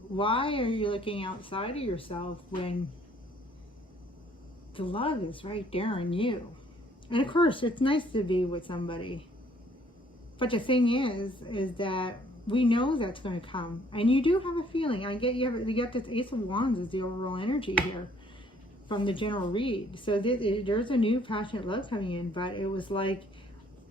why are you looking outside of yourself when the love is right there in you? And of course, it's nice to be with somebody. But the thing is that we know that's going to come. And you do have a feeling. I get you get this Ace of Wands is the overall energy here from the general read. So there's a new passionate love coming in. But it was like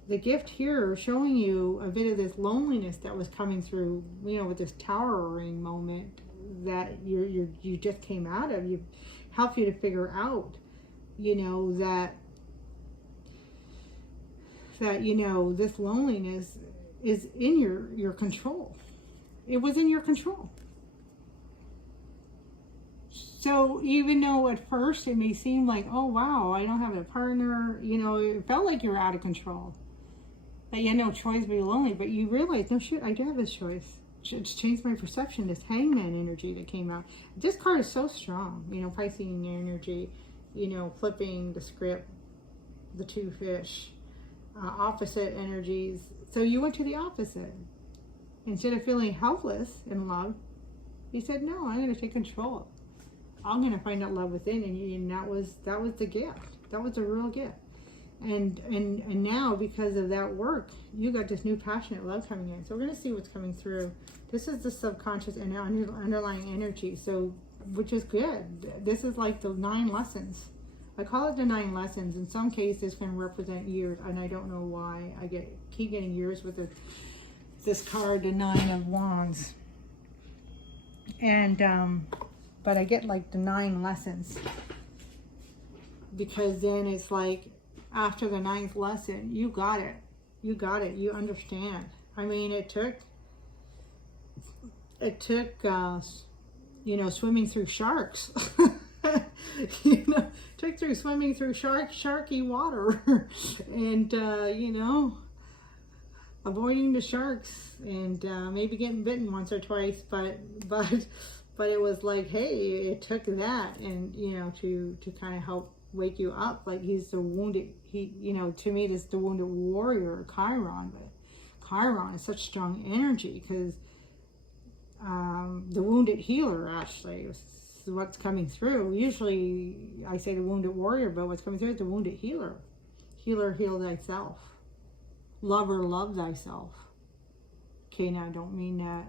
the gift here showing you a bit of this loneliness that was coming through, you know, with this towering moment that you just came out of. You helped you to figure out, you know, that you know, this loneliness is in your control. It was in your control. So even though at first it may seem like, oh wow, I don't have a partner, you know, it felt like you're out of control, that you had no choice but be lonely, but you realize, no shit, I do have a choice. It's changed my perception. This hangman energy that came out. This card is so strong, you know, Pisces energy, you know, flipping the script, the two fish, opposite energies. So you went to the opposite. Instead of feeling helpless in love, you said, no, I'm going to take control. I'm going to find out love within, and that was the gift. That was a real gift. And now, because of that work, you got this new passionate love coming in. So we're going to see what's coming through. This is the subconscious and underlying energy, so which is good. This is like the 9 lessons. I call it the 9 lessons. In some cases, can represent years, and I don't know why I keep getting years with this card, the 9 of Wands. And but I get like the 9 lessons, because then it's like after the 9th lesson, you got it, you understand. I mean, it took you know, swimming through sharks. You know, took through swimming through sharky water, and you know, avoiding the sharks, and maybe getting bitten once or twice, but it was like, hey, it took that, and you know, to kind of help wake you up. Like he's the wounded, you know, to me this is the wounded warrior, Chiron. But Chiron is such strong energy, because the wounded healer actually is what's coming through. Usually I say the wounded warrior, but what's coming through is the wounded healer. Healer, heal thyself. Lover, love thyself. Okay, now I don't mean that.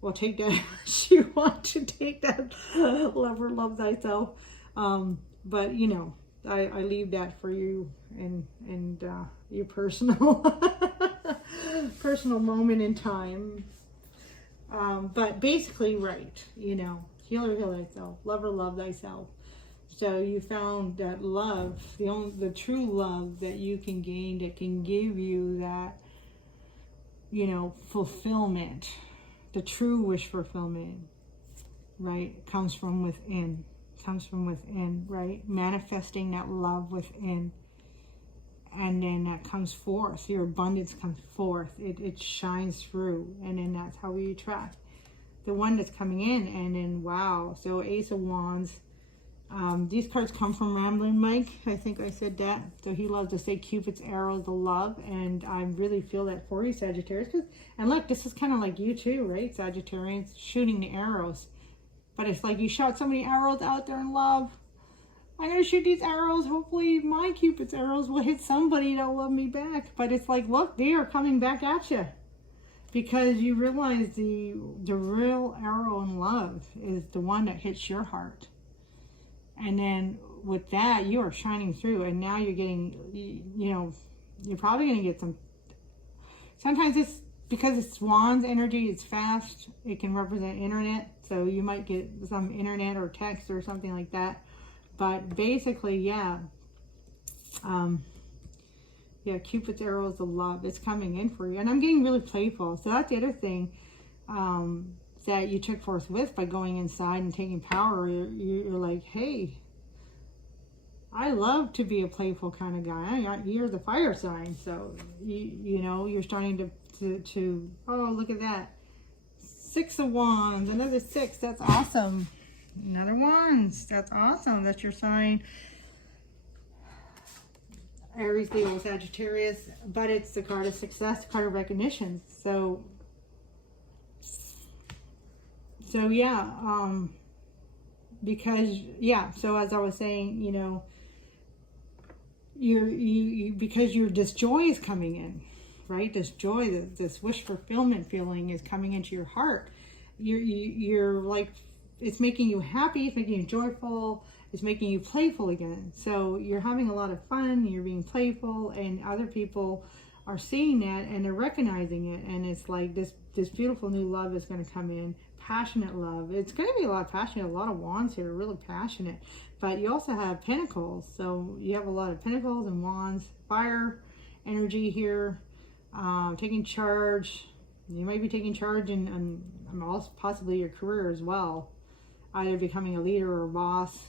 Well, take that if you want to take that. Lover, love thyself. But you know, I leave that for you and your personal personal moment in time. But basically, right, you know, healer, heal thyself. Lover, love thyself. So you found that love, the true love that you can gain, that can give you that, you know, fulfillment, the true wish fulfillment, right, comes from within. Comes from within, right? Manifesting that love within, and then that comes forth. Your abundance comes forth. It shines through, and then that's how we attract the one that's coming in. And then wow, so Ace of Wands. These cards come from Rambling Mike. I think I said that. So he loves to say Cupid's arrows of love, and I really feel that for you, Sagittarius. And look, this is kind of like you too, right? Sagittarians shooting the arrows. But it's like you shot so many arrows out there in love. I'm going to shoot these arrows. Hopefully my Cupid's arrows will hit somebody that'll love me back. But it's like, look, they are coming back at you. Because you realize the real arrow in love is the one that hits your heart. And then with that, you are shining through. And now you're getting, you know, you're probably going to get some. Sometimes it's because it's Swan's energy, it's fast. It can represent internet. So you might get some internet or text or something like that. But basically, yeah. Yeah, Cupid's arrows of love. It's coming in for you. And I'm getting really playful. So that's the other thing that you took forthwith by going inside and taking power. You're like, hey, I love to be a playful kind of guy. You're the fire sign. So, you know, you're starting to oh, look at that. 6 of Wands, another 6. That's awesome. Another Wands. That's awesome. That's your sign. Aries, Leo, Sagittarius. But it's the card of success, the card of recognition. So yeah. Because yeah. So as I was saying, you know, because this joy is coming in. Right, this joy, this wish fulfillment feeling is coming into your heart. You're like, it's making you happy, it's making you joyful, it's making you playful again. So you're having a lot of fun, you're being playful, and other people are seeing that and they're recognizing it. And it's like this beautiful new love is going to come in, passionate love. It's going to be a lot of passionate, a lot of Wands here, really passionate. But you also have Pentacles, so you have a lot of Pentacles and Wands, fire energy here. Taking charge. You might be taking charge in also possibly your career as well, either becoming a leader or a boss,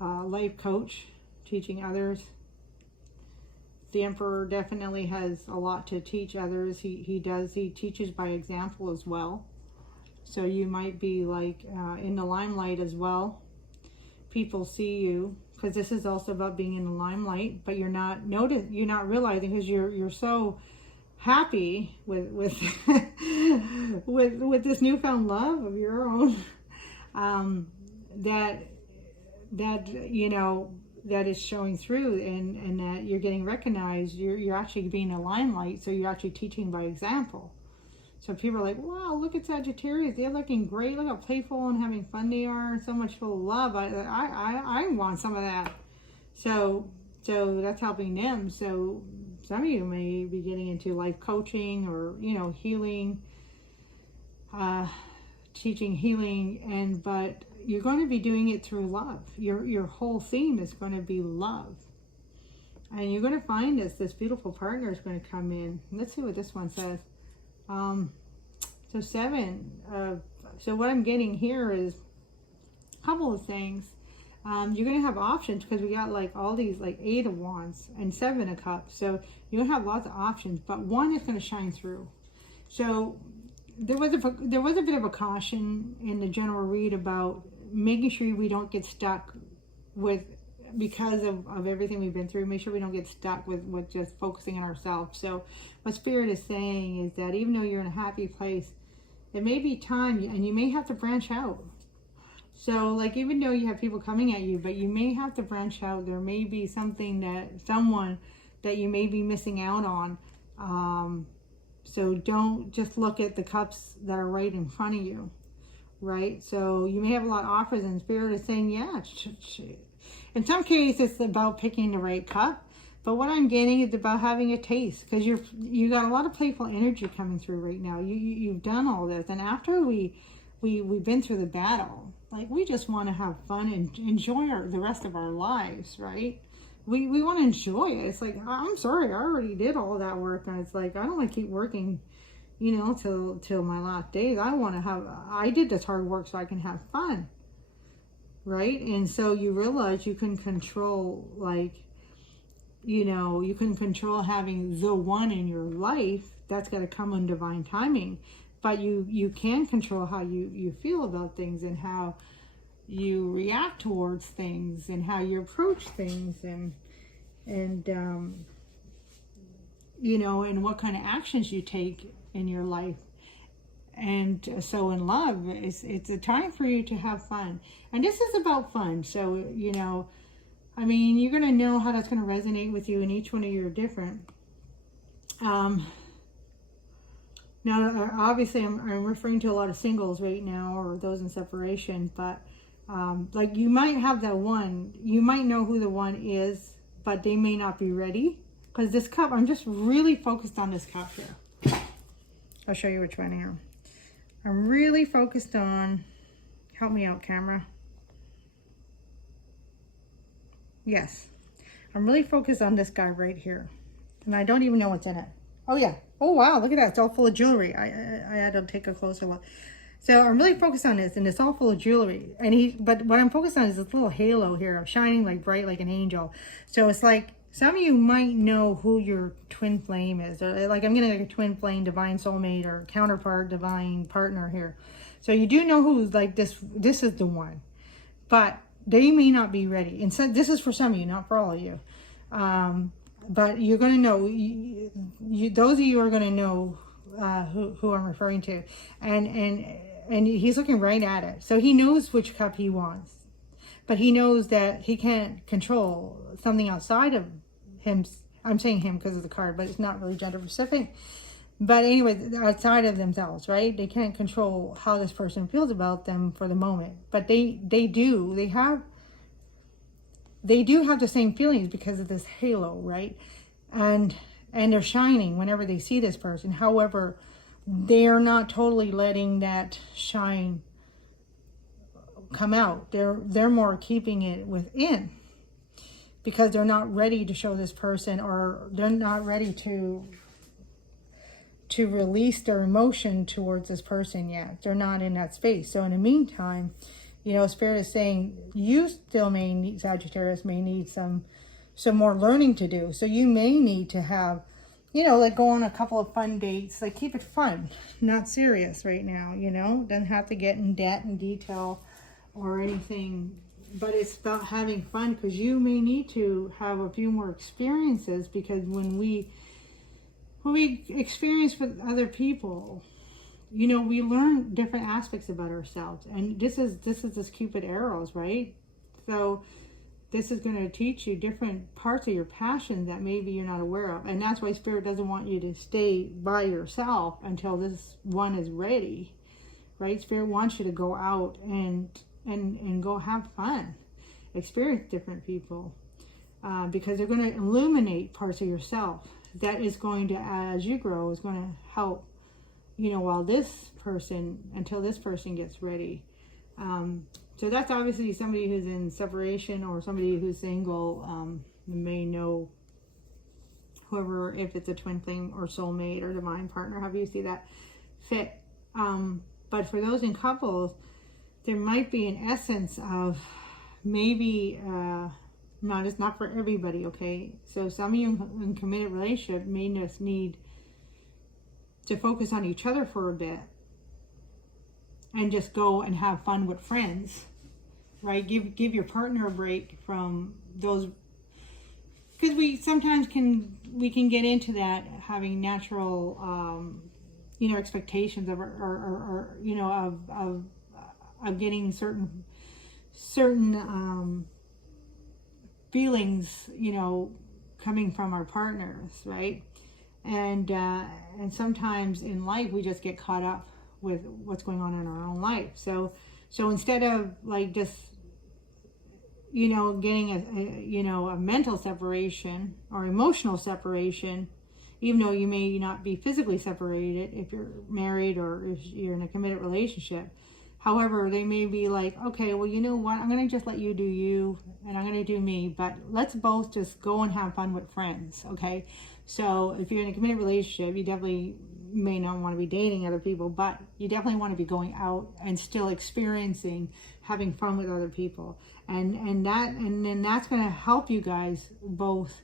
life coach, teaching others. The Emperor definitely has a lot to teach others. He teaches by example as well. So you might be like in the limelight as well. People see you, because this is also about being in the limelight, but you're not realizing, because you're so happy with with this newfound love of your own, that that is showing through, and that you're getting recognized. You're actually being a limelight, so you're actually teaching by example. So people are like, wow, look at Sagittarius. They're looking great. Look how playful and having fun they are. So much full of love. I want some of that. So that's helping them. So some of you may be getting into life coaching, or, healing, teaching healing, but you're going to be doing it through love. Your whole theme is going to be love. And you're going to find this beautiful partner is going to come in. Let's see what this one says. So 7, so what I'm getting here is a couple of things. You're going to have options, because we got like all these, like 8 of Wands and 7 of Cups. So you're going to have lots of options, but one is going to shine through. So there was a bit of a caution in the general read about making sure we don't get stuck with, because of everything we've been through, make sure we don't get stuck with just focusing on ourselves. So what Spirit is saying is that even though you're in a happy place, it may be time, and you may have to branch out. So like, even though you have people coming at you, but you may have to branch out. There may be someone that you may be missing out on. So don't just look at the cups that are right in front of you, right? So you may have a lot of offers, and Spirit is saying, yeah, in some cases it's about picking the right cup, but what I'm getting is about having a taste, because you got a lot of playful energy coming through right now. You've done all this, and after we've been through the battle, like, we just want to have fun and enjoy the rest of our lives, right? We want to enjoy it. It's like, I'm sorry, I already did all that work, and it's like, I don't want to keep working, till my last days. I did this hard work so I can have fun. Right? And so you realize you can control, you can control having the one in your life. That's got to come in divine timing. But you can control how you feel about things, and how you react towards things, and how you approach things, and what kind of actions you take in your life. And so in love, it's a time for you to have fun. And this is about fun. So, you're going to know how that's going to resonate with you, and each one of you are different. Now, obviously, I'm referring to a lot of singles right now, or those in separation. But, like, you might have that one. You might know who the one is, but they may not be ready. Because this cup, I'm just really focused on this cup here. I'll show you which one here. I'm really focused on, help me out, camera. Yes. I'm really focused on this guy right here. And I don't even know what's in it. Oh, yeah. Oh, wow. Look at that. It's all full of jewelry. I had to take a closer look. So I'm really focused on this, and it's all full of jewelry. But what I'm focused on is this little halo here of shining like bright like an angel. So it's like, some of you might know who your twin flame is. Like, I'm getting like a twin flame, divine soulmate, or counterpart, divine partner here. So you do know who's like this is the one. But they may not be ready. And so this is for some of you, not for all of you. But you're going to know, those of you are going to know who I'm referring to. And he's looking right at it. So he knows which cup he wants. But he knows that he can't control something outside of him. I'm saying him because of the card, but it's not really gender specific. But anyway, outside of themselves, right? They can't control how this person feels about them for the moment. But they do. They do have the same feelings because of this halo, right? And they're shining whenever they see this person. However, they're not totally letting that shine come out. They're more keeping it within, because they're not ready to show this person, or they're not ready to to release their emotion towards this person yet. They're not in that space. So in the meantime, you know, Spirit is saying you still may need, Sagittarius may need some more learning to do. So you may need to have, you know, like go on a couple of fun dates, like keep it fun, not serious right now, you know, doesn't have to get in debt and detail or anything, but it's about having fun, because you may need to have a few more experiences, because when we experience with other people, you know, we learn different aspects about ourselves, and this is this Cupid arrows, right? So this is going to teach you different parts of your passion that maybe you're not aware of. And that's why Spirit doesn't want you to stay by yourself until this one is ready, right? Spirit wants you to go out and go have fun, experience different people, because they're going to illuminate parts of yourself that is going to, as you grow, is going to help, you know, while until this person gets ready. So that's obviously somebody who's in separation, or somebody who's single, may know whoever, if it's a twin flame or soulmate or divine partner, however you see that fit. But for those in couples, there might be an essence of maybe, it's not for everybody, okay? So some of you in committed relationship may just need to focus on each other for a bit and just go and have fun with friends, right? Give your partner a break from those, because we sometimes can get into that, having natural, you know, expectations of, or you know, of getting certain feelings, you know, coming from our partners, right? And sometimes in life we just get caught up with what's going on in our own life. So instead of like just, you know, getting a mental separation or emotional separation, even though you may not be physically separated if you're married or if you're in a committed relationship. However, they may be like, okay, well, you know what? I'm going to just let you do you, and I'm going to do me, but let's both just go and have fun with friends, okay? So if you're in a committed relationship, you definitely may not want to be dating other people, but you definitely want to be going out and still experiencing, having fun with other people. And then that's going to help you guys both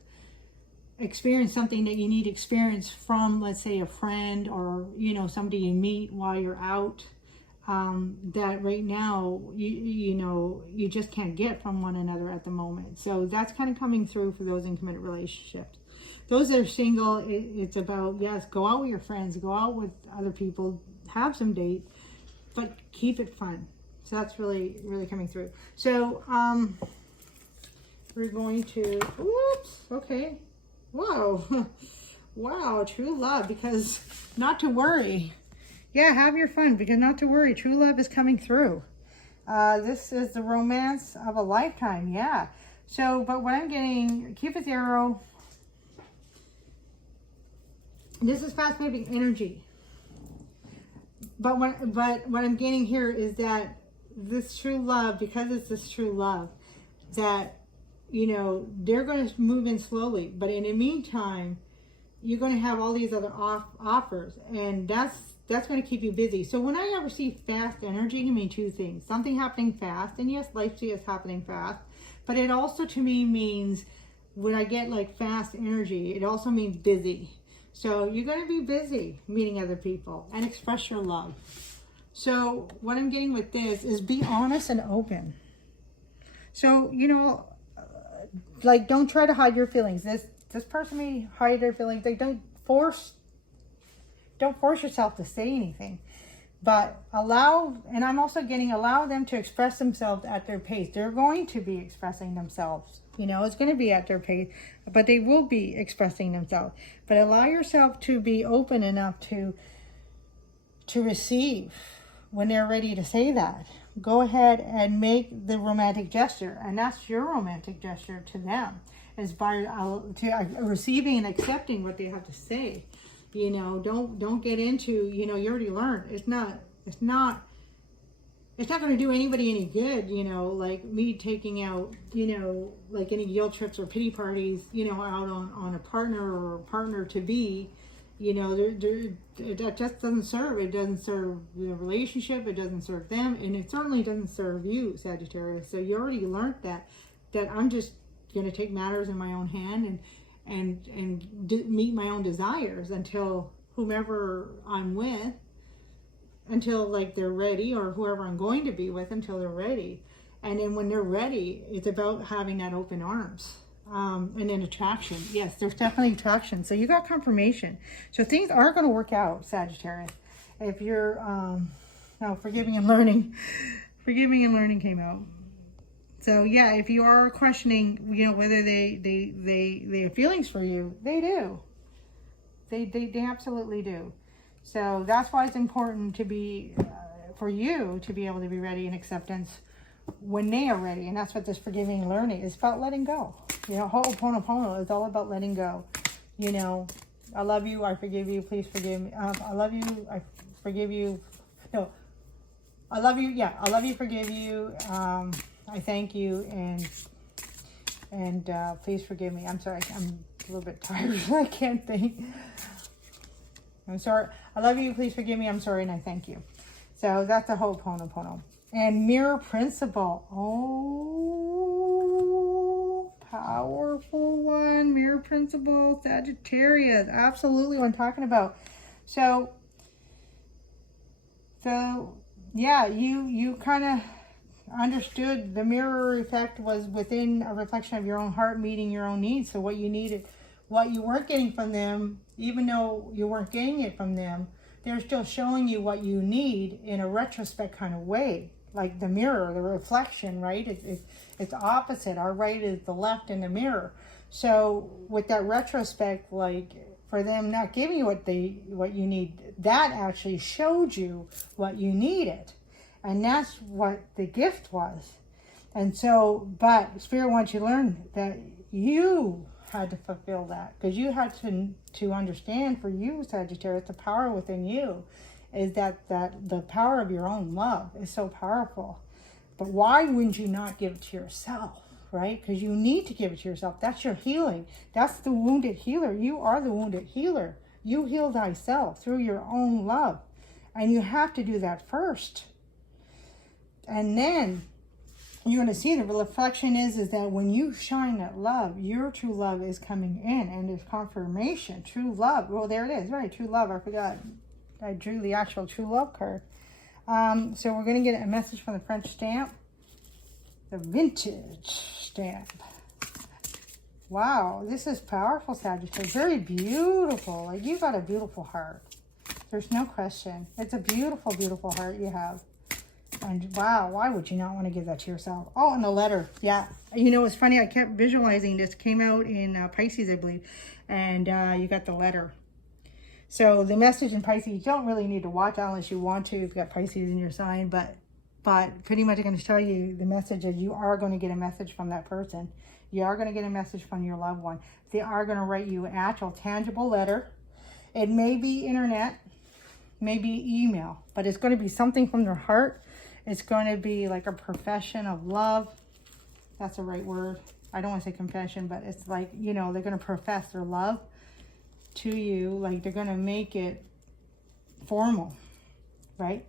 experience something that you need to experience from, let's say, a friend, or, you know, somebody you meet while you're out, that right now, you know, you just can't get from one another at the moment. So that's kind of coming through for those in committed relationships. Those that are single, it's about, yes, go out with your friends, go out with other people, have some dates, but keep it fun. So that's really, really coming through. So we're going to, whoops, okay. Whoa, wow, true love, because not to worry. Yeah, have your fun, because not to worry, true love is coming through. This is the romance of a lifetime, yeah. So, but what I'm getting, Cupid's arrow, this is fast-moving energy. But what I'm getting here is that this true love, because it's this true love, that, you know, they're going to move in slowly. But in the meantime, you're going to have all these other offers, and that's going to keep you busy. So when I ever see fast energy, I mean two things. Something happening fast, and yes, life is happening fast, but it also to me means, when I get like fast energy, it also means busy. So you're going to be busy meeting other people and express your love. So what I'm getting with this is be honest and open. So, you know, like, don't try to hide your feelings. This person may hide their feelings. Like, don't force yourself to say anything, but allow them to express themselves at their pace. They're going to be expressing themselves. You know, it's going to be at their pace, but they will be expressing themselves. But allow yourself to be open enough to receive when they're ready to say that. Go ahead and make the romantic gesture, and that's your romantic gesture to them, is by receiving and accepting what they have to say. You know, don't get into, you know, you already learned. It's not going to do anybody any good, you know, like me taking out, you know, like any guilt trips or pity parties, you know, out on a partner or a partner to be, You know, that just doesn't serve. It doesn't serve the relationship. It doesn't serve them, and it certainly doesn't serve you, Sagittarius. So you already learned that I'm just going to take matters in my own hand and meet my own desires until whomever I'm with, until like they're ready, or whoever I'm going to be with until they're ready. And then when they're ready, it's about having that open arms. And then attraction. Yes, there's definitely attraction. So you got confirmation. So things are going to work out, Sagittarius. If you're, forgiving and learning. Forgiving and learning came out. So yeah, if you are questioning, you know, whether they have feelings for you, they do. They absolutely do. So that's why it's important to be, for you to be able to be ready in acceptance when they are ready. And that's what this forgiving and learning is about, letting go. You know, Ho'o Pono Pono is all about letting go. You know, I love you, I forgive you, please forgive me. I love you, I forgive you. No, I love you, yeah, I love you, forgive you. I thank you, and please forgive me. I'm sorry, I'm a little bit tired. I can't think. I'm sorry. I love you, please forgive me. I'm sorry, and I thank you. So that's a Ho'o Pono Pono. And mirror principle. Oh, powerful one. Mirror principle, Sagittarius. Absolutely what I'm talking about. So yeah, you kind of understood the mirror effect was within a reflection of your own heart meeting your own needs. So what you needed, what you weren't getting from them, even though you weren't getting it from them, they're still showing you what you need in a retrospect kind of way. Like the mirror, the reflection, right? It's opposite. Our right is the left in the mirror. So with that retrospect, like for them not giving you what you need, that actually showed you what you needed. And that's what the gift was. And so, but Spirit wants you to learn that you had to fulfill that, because you had to understand, for you, Sagittarius, the power within you is that the power of your own love is so powerful. But why wouldn't you not give it to yourself, right? Because you need to give it to yourself. That's your healing. That's the wounded healer. You are the wounded healer. You heal thyself through your own love. And you have to do that first. And then you're going to see the reflection is that when you shine that love, your true love is coming in, and there's confirmation. True love. Well, there it is, right? True love. I forgot. I drew the actual true love card. So we're going to get a message from the French stamp. The vintage stamp. Wow, this is powerful, Sagittarius. Very beautiful. Like, you got a beautiful heart. There's no question. It's a beautiful, beautiful heart you have. And wow, why would you not want to give that to yourself? Oh, and the letter. Yeah. You know, it's funny. I kept visualizing this. Came out in Pisces, I believe. And you got the letter. So the message in Pisces, you don't really need to watch unless you want to. If you've got Pisces in your sign. But pretty much I'm going to tell you the message is you are going to get a message from that person. You are going to get a message from your loved one. They are going to write you an actual tangible letter. It may be internet, maybe email, but it's going to be something from their heart. It's going to be like a profession of love. That's the right word. I don't want to say confession, but it's like, you know, they're going to profess their love to you. Like, they're going to make it formal, right?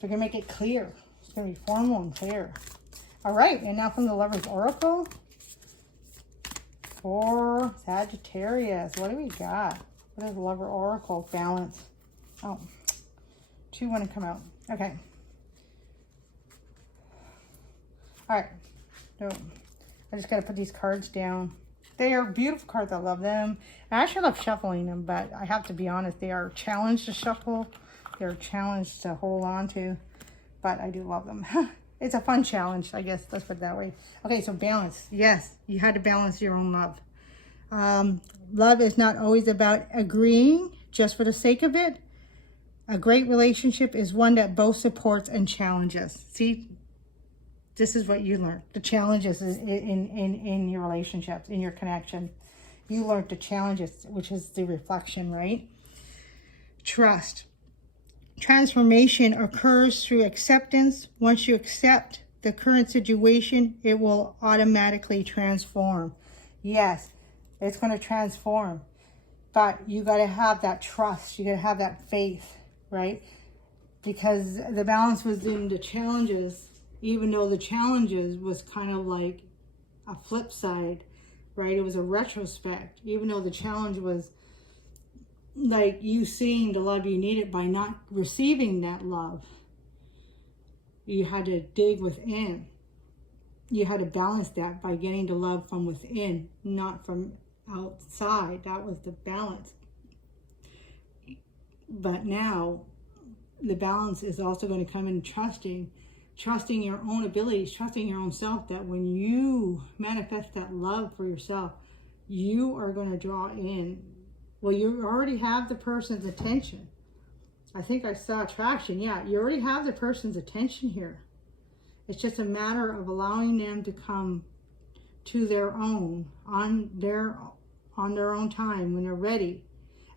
They're going to make it clear. It's going to be formal and clear. All right, and now from the Lover's Oracle for Sagittarius. What do we got? What is the Lover Oracle? Balance. Oh, 2 want to come out. Okay. All right. So I just got to put these cards down. They are beautiful cards. I love them. I actually love shuffling them, but I have to be honest, they are a challenge to shuffle. They're a challenge to hold on to, but I do love them. It's a fun challenge, I guess. Let's put it that way. Okay, so balance. Yes, you had to balance your own love. Love is not always about agreeing just for the sake of it. A great relationship is one that both supports and challenges. See, this is what you learned. The challenges is in your relationships, in your connection. You learned the challenges, which is the reflection, right? Trust. Transformation occurs through acceptance. Once you accept the current situation, it will automatically transform. Yes, It's going to transform. But you got to have that trust. You got to have that faith, right? Because the balance was in the challenges, even though the challenges was kind of like a flip side, right? It was a retrospect, even though the challenge was like you seeing the love you needed by not receiving that love. You had to dig within. You had to balance that by getting the love from within, not from outside. That was the balance. But now the balance is also going to come in trusting your own abilities, trusting your own self, that when you manifest that love for yourself, you are going to draw in. Well, you already have the person's attention. I think I saw attraction. Yeah, you already have the person's attention here. It's just a matter of allowing them to come to their own, on their own time, when they're ready.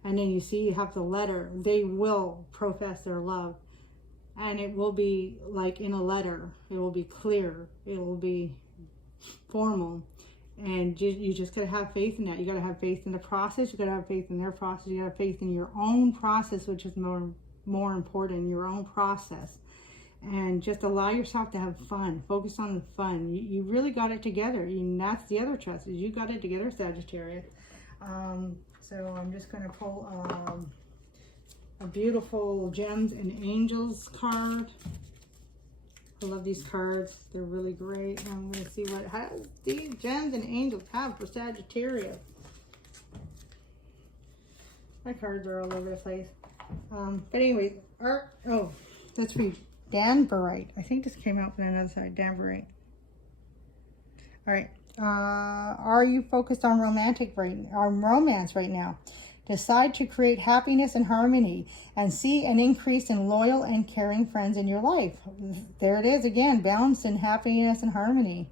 And then you see you have the letter. They will profess their love. And it will be like in a letter. It will be clear. It will be formal. And you just got to have faith in that. You got to have faith in the process. You got to have faith in their process. You got to have faith in your own process, which is more important, your own process. And just allow yourself to have fun. Focus on the fun. You really got it together. That's the other trust, is you got it together, Sagittarius. So I'm just going to pull a beautiful Gems and Angels card. I love these cards. They're really great. I'm going to see what these Gems and Angels have for Sagittarius. My cards are all over the place. But anyways, let's read Danburite. I think this came out from another side. Danburite. All right. Are you focused on romance right now? Decide to create happiness and harmony and see an increase in loyal and caring friends in your life. There it is again, balance and happiness and harmony.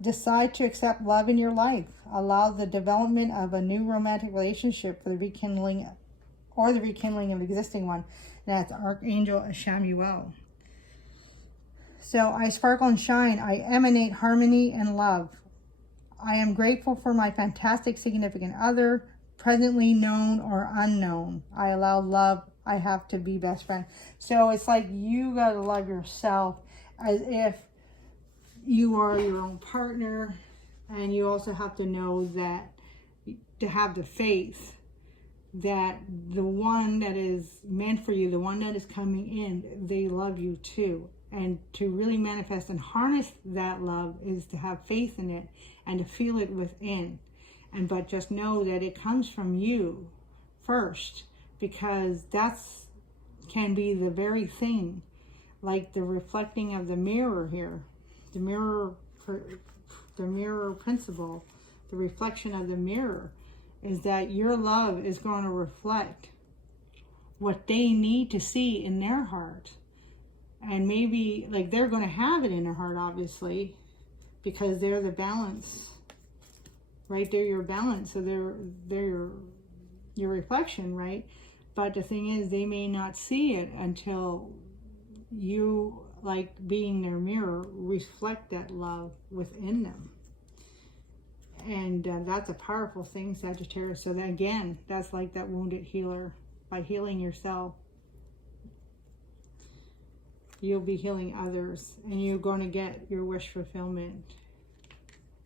Decide to accept love in your life. Allow the development of a new romantic relationship for the rekindling of existing one. That's Archangel Shamuel. So I sparkle and shine. I emanate harmony and love. I am grateful for my fantastic significant other, presently known or unknown. I allow love. I have to be best friend. So it's like you got to love yourself as if you are your own partner. And you also have to know that, to have the faith that the one that is meant for you, the one that is coming in, they love you too. And to really manifest and harness that love is to have faith in it and to feel it within. But just know that it comes from you first, because that's can be the very thing, like the reflecting of the mirror here, the mirror principle, the reflection of the mirror is that your love is going to reflect what they need to see in their heart. And maybe like they're going to have it in their heart, obviously, because they're the balance, right? They're your balance. So they're your reflection, right? But the thing is, they may not see it until you, like being their mirror, reflect that love within them. And that's a powerful thing, Sagittarius. So that, again, that's like that wounded healer. By healing yourself, you'll be healing others, and you're going to get your wish fulfillment.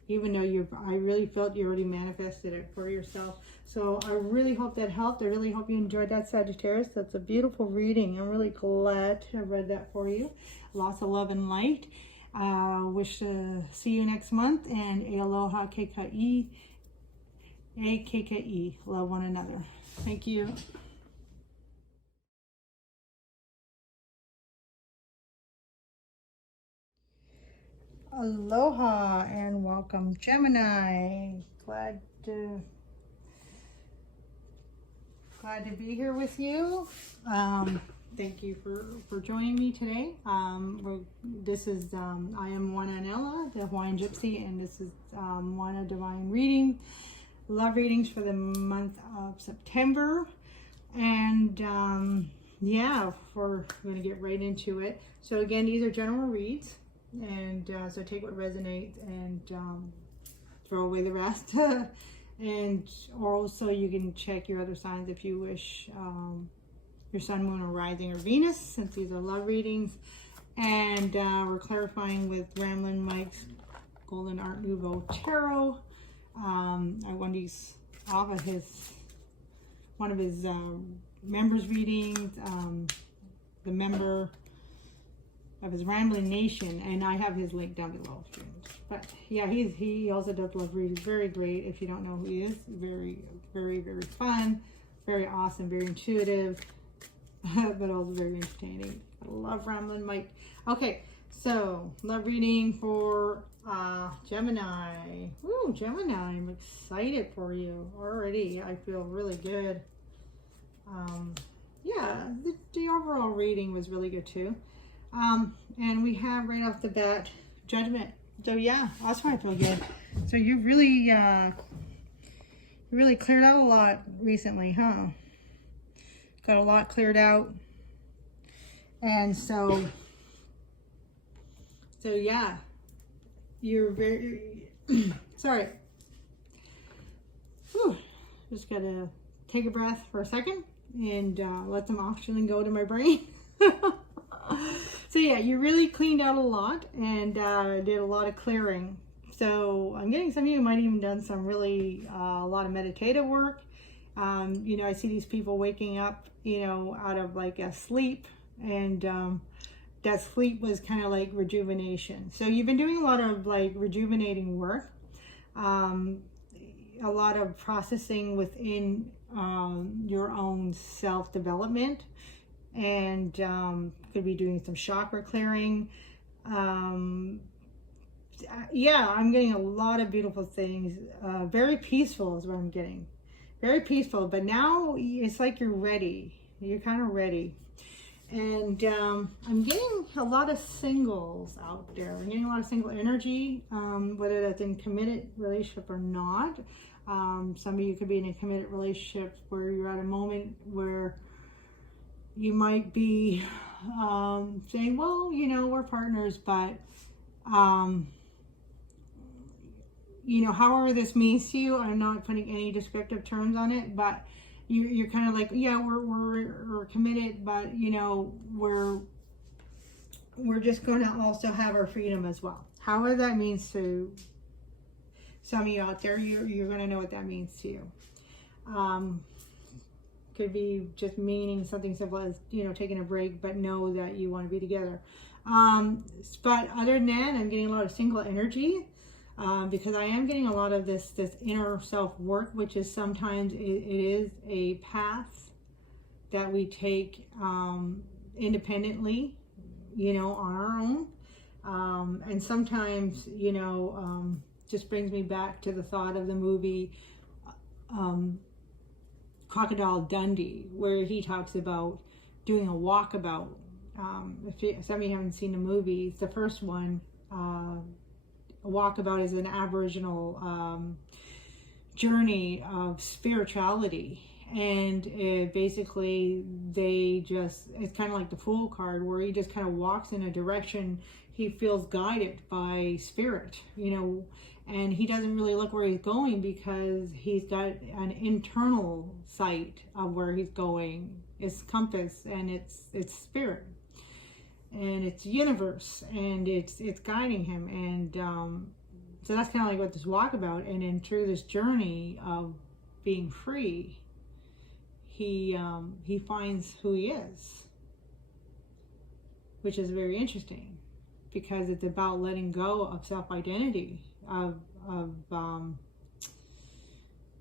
Even though I really felt you already manifested it for yourself. So I really hope that helped. I really hope you enjoyed that, Sagittarius. That's a beautiful reading. I'm really glad I read that for you. Lots of love and light. Wish to see you next month. And aloha keika'i. Keika'i. Love one another. Thank you. Aloha and welcome, Gemini. Glad to be here with you. Thank you for joining me today. This is I am Moana Anela, the Hawaiian Gypsy, and this is Moana Divine Reading, love readings for the month of September. And yeah, we're going to get right into it. So again, these are general reads. And so take what resonates and throw away the rest. And also you can check your other signs if you wish, your sun, moon, or rising, or Venus, since these are love readings. And we're clarifying with Ramblin' Mike's Golden Art Nouveau Tarot. I won these off of one of his members readings, the member of his Rambling Nation, and I have his link down below. But yeah, he also does love readings. Very great. If you don't know who he is, very, very, very fun, very awesome, very intuitive, but also very entertaining. I love Ramblin' Mike. Okay, so love reading for Gemini. Woo, Gemini! I'm excited for you already. I feel really good. Yeah, the overall reading was really good too. And we have right off the bat Judgment. So yeah, that's why I feel good. So you really cleared out a lot recently, huh? Got a lot cleared out. And so yeah, you're very sorry. Whew. Just gotta take a breath for a second and let some oxygen go to my brain. So yeah, you really cleaned out a lot and did a lot of clearing. So I'm getting some of you might even done some really a lot of meditative work. You know, I see these people waking up, you know, out of like a sleep, and that sleep was kind of like rejuvenation. So you've been doing a lot of like rejuvenating work, a lot of processing within your own self-development, and could be doing some chakra clearing. Yeah, I'm getting a lot of beautiful things. Very peaceful is what I'm getting. Very peaceful, but now it's like you're ready. You're kind of ready. And I'm getting a lot of singles out there. I'm getting a lot of single energy, whether that's in committed relationship or not. Some of you could be in a committed relationship where you're at a moment where you might be saying, well, you know, we're partners, but you know, however this means to you, I'm not putting any descriptive terms on it, but you're kind of like, yeah, we're committed, but you know, we're just going to also have our freedom as well. However that means to some of you out there, you're going to know what that means to you. Could be just meaning something simple as, you know, taking a break, but know that you want to be together. But other than that, I'm getting a lot of single energy. Because I am getting a lot of this inner self work, which is sometimes it is a path that we take independently, you know, on our own. And sometimes, you know, just brings me back to the thought of the movie Crocodile Dundee, where he talks about doing a walkabout. If some of you haven't seen the movie, it's the first one. A walkabout is an Aboriginal journey of spirituality, and basically it's kind of like the Fool card, where he just kind of walks in a direction he feels guided by spirit, you know, and he doesn't really look where he's going because he's got an internal sight of where he's going. It's compass, and it's spirit, and it's universe, and it's guiding him. And so that's kind of like what this walkabout. And then through this journey of being free, he finds who he is, which is very interesting, because it's about letting go of self-identity, of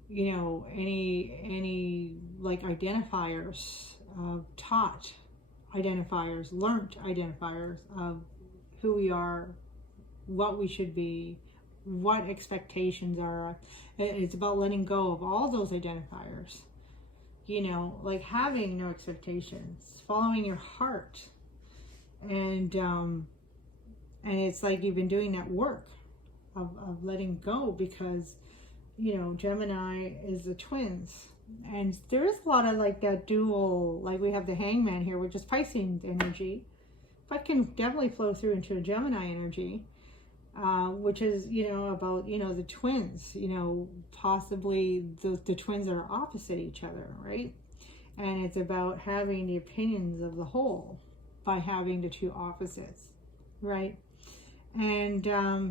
you know, any like identifiers, taught identifiers, learned identifiers of who we are, what we should be, what expectations are. It's about letting go of all those identifiers, you know, like having no expectations, following your heart. And it's like you've been doing that work of letting go, because, you know, Gemini is the twins. And there is a lot of like that dual, like we have the Hangman here, which is Pisces energy, but can definitely flow through into a Gemini energy. which is, about, the twins, possibly the twins are opposite each other, right? And it's about having the opinions of the whole by having the two opposites, right? And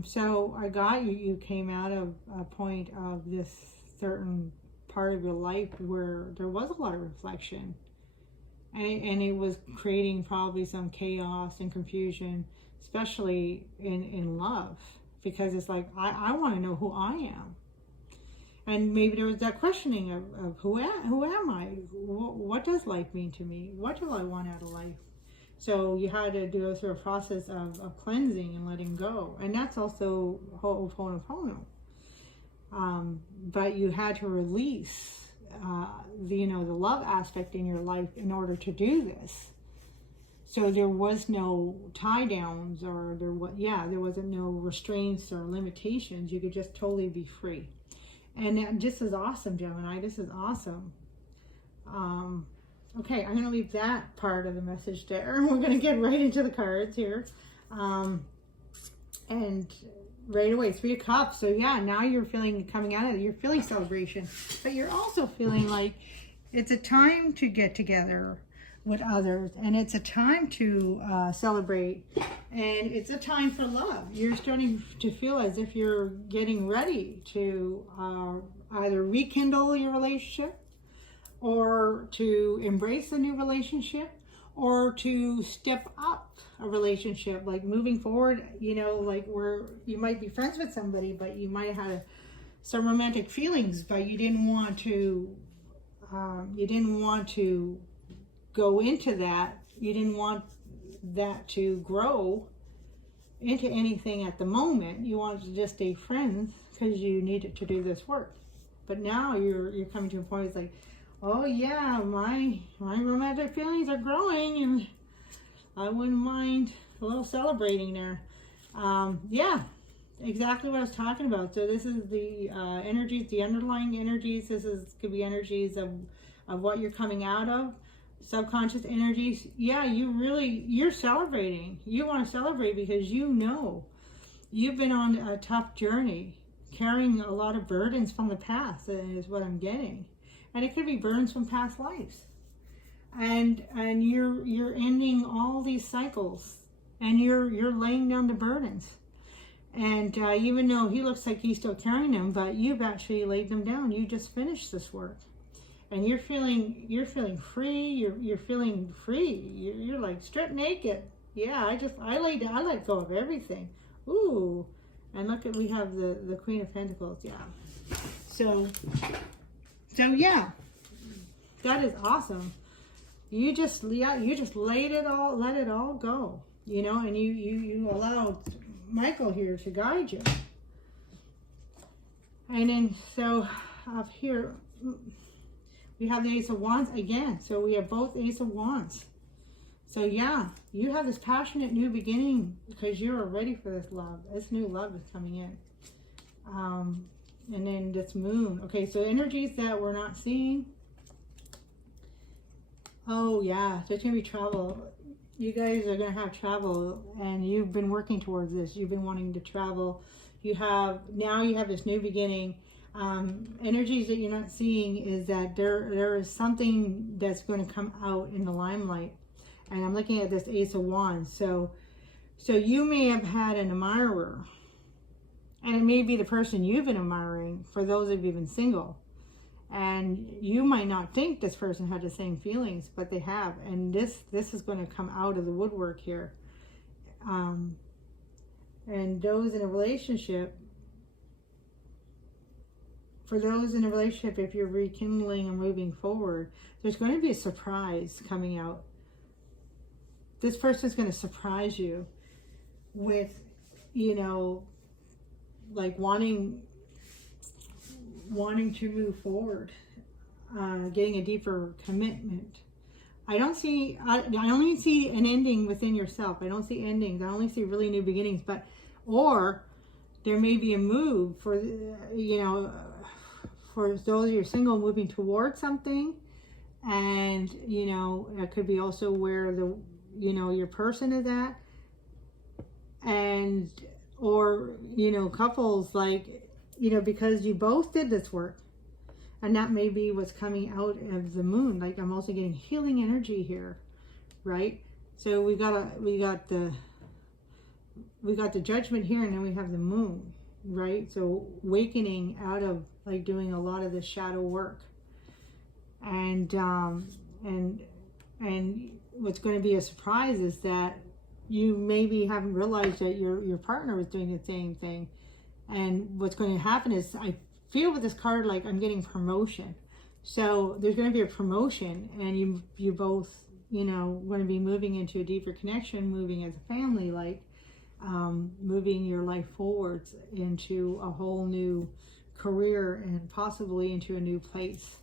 so I got you came out of a point of this certain part of your life where there was a lot of reflection, and it was creating probably some chaos and confusion, especially in love, because it's like, I want to know who I am. And maybe there was that questioning of who am I? What does life mean to me? What do I want out of life? So you had to go through a process of cleansing and letting go. And that's also Ho'o Pono Pono. But you had to release, the love aspect in your life in order to do this. So there was no tie downs, or there wasn't no restraints or limitations. You could just totally be free. And this is awesome, Gemini. This is awesome. Okay, I'm going to leave that part of the message there. We're going to get right into the cards here. And right away, 3 of Cups. So yeah, now you're feeling, coming out of it, you're feeling celebration. But you're also feeling like it's a time to get together with others. And it's a time to celebrate. And it's a time for love. You're starting to feel as if you're getting ready to either rekindle your relationship, or to embrace a new relationship, or to step up a relationship, like moving forward, like where you might be friends with somebody, but you might have had some romantic feelings, but you didn't want to go into that. You didn't want that to grow into anything at the moment. You wanted to just stay friends because you needed to do this work. But now you're coming to a point, it's like, oh yeah, my romantic feelings are growing, and I wouldn't mind a little celebrating there. Yeah, exactly what I was talking about. So this is the energies, the underlying energies. Could be energies of what you're coming out of, subconscious energies. Yeah, you're celebrating. You want to celebrate because you've been on a tough journey, carrying a lot of burdens from the past, is what I'm getting. And it could be burdens from past lives. And you're ending all these cycles, and you're laying down the burdens. And even though he looks like he's still carrying them, but you've actually laid them down. You just finished this work. And you're feeling free. You're feeling free. You're like stripped naked. Yeah, I let go of everything. Ooh. And look we have the Queen of Pentacles. Yeah. So yeah, that is awesome. You just let it all go, and you allowed Michael here to guide you. And then so up here we have the Ace of Wands again. So we have both Ace of Wands. So yeah, you have this passionate new beginning because you're ready for this love. This new love is coming in. And then this moon. Okay, so energies that we're not seeing. Oh yeah, there's going to be travel. You guys are going to have travel, and you've been working towards this. You've been wanting to travel. Now you have this new beginning. Energies that you're not seeing is that there is something that's going to come out in the limelight. And I'm looking at this Ace of Wands. So you may have had an admirer. And it may be the person you've been admiring, for those of you who've been single. And you might not think this person had the same feelings, but they have. And this is going to come out of the woodwork here. And those in a relationship, if you're rekindling and moving forward, there's going to be a surprise coming out. This person's going to surprise you with, like wanting to move forward, getting a deeper commitment. I only see an ending within yourself. I don't see endings. I only see really new beginnings. Or there may be a move for those of you single, moving towards something, and it could be also where your person is at, and or, you know, couples, like, you know, because you both did this work. And that may be what's coming out of the moon. Like, I'm also getting healing energy here, right? So we got the judgment here, and then we have the moon, right? So awakening out of, like, doing a lot of the shadow work. And what's going to be a surprise is that you maybe haven't realized that your partner was doing the same thing. And what's going to happen is, I feel with this card, like, I'm getting promotion. So there's going to be a promotion, and you both, you know, going to be moving into a deeper connection, moving as a family, like, moving your life forwards into a whole new career and possibly into a new place.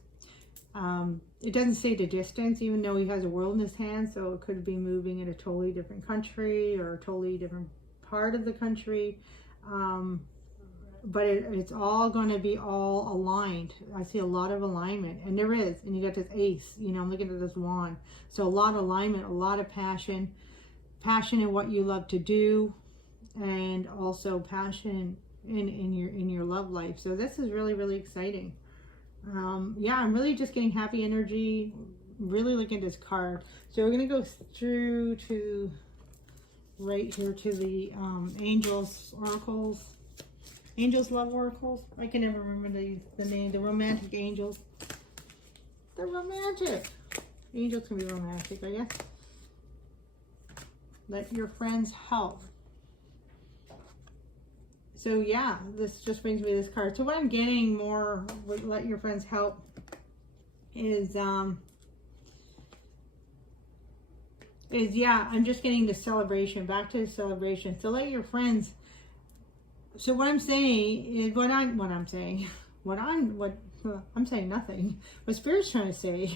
It doesn't say the distance, even though he has a world in his hand, so it could be moving in a totally different country or a totally different part of the country. But it's all going to be all aligned. I see a lot of alignment, and there is. And you got this ace, you know, I'm looking at this wand. So a lot of alignment, a lot of passion in what you love to do, and also passion in your love life. So this is really, really exciting. Yeah, I'm really just getting happy energy, really looking at this card. So we're going to go through to right here to the Angels Oracles. Angels Love Oracles. I can never remember the name. The romantic angels. The romantic. Angels can be romantic, I guess. Let your friends help. So yeah, this just brings me this card. So what I'm getting more with let your friends help is yeah, I'm just getting the celebration, back to the celebration. So let your friends. So what I'm saying is what I'm saying nothing. What Spirit's trying to say,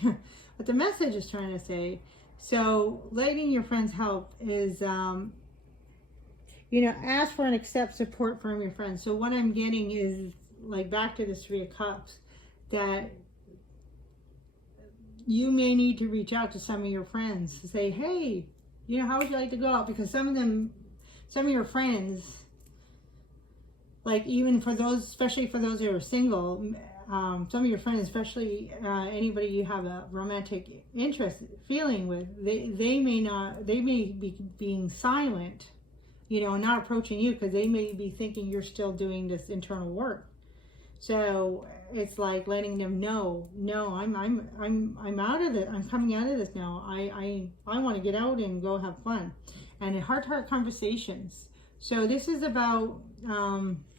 what the message is trying to say. So letting your friends help is you know, ask for and accept support from your friends. So what I'm getting is, like, back to the Three of Cups, that you may need to reach out to some of your friends to say, hey, you know, how would you like to go out? Because some of your friends, like, even for those, especially for those who are single, some of your friends, especially anybody you have a romantic interest feeling with, they may be being silent, you know, not approaching you because they may be thinking you're still doing this internal work. So it's like letting them know, no, I'm out of it. I'm coming out of this now. I want to get out and go have fun, and heart-to-heart conversations. So this is about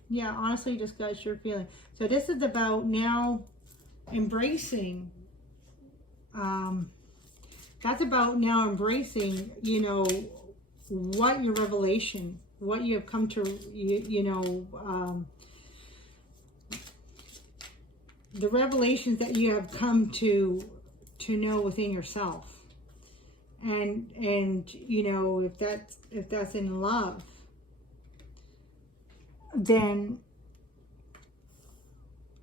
yeah, honestly, just guys, your feeling. So this is about now embracing. That's about now embracing, you know, what your revelation, what you have come to, you know, the revelations that you have come to know within yourself, and you know, if that's in love, then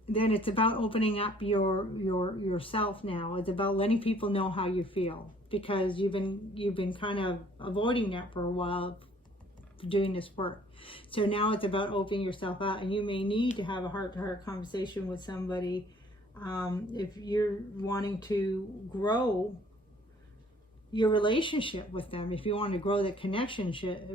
it's about opening up yourself now. It's about letting people know how you feel, because you've been kind of avoiding that for a while doing this work. So now it's about opening yourself out, and you may need to have a heart-to-heart conversation with somebody if you're wanting to grow your relationship with them. If you want to grow the connectionship,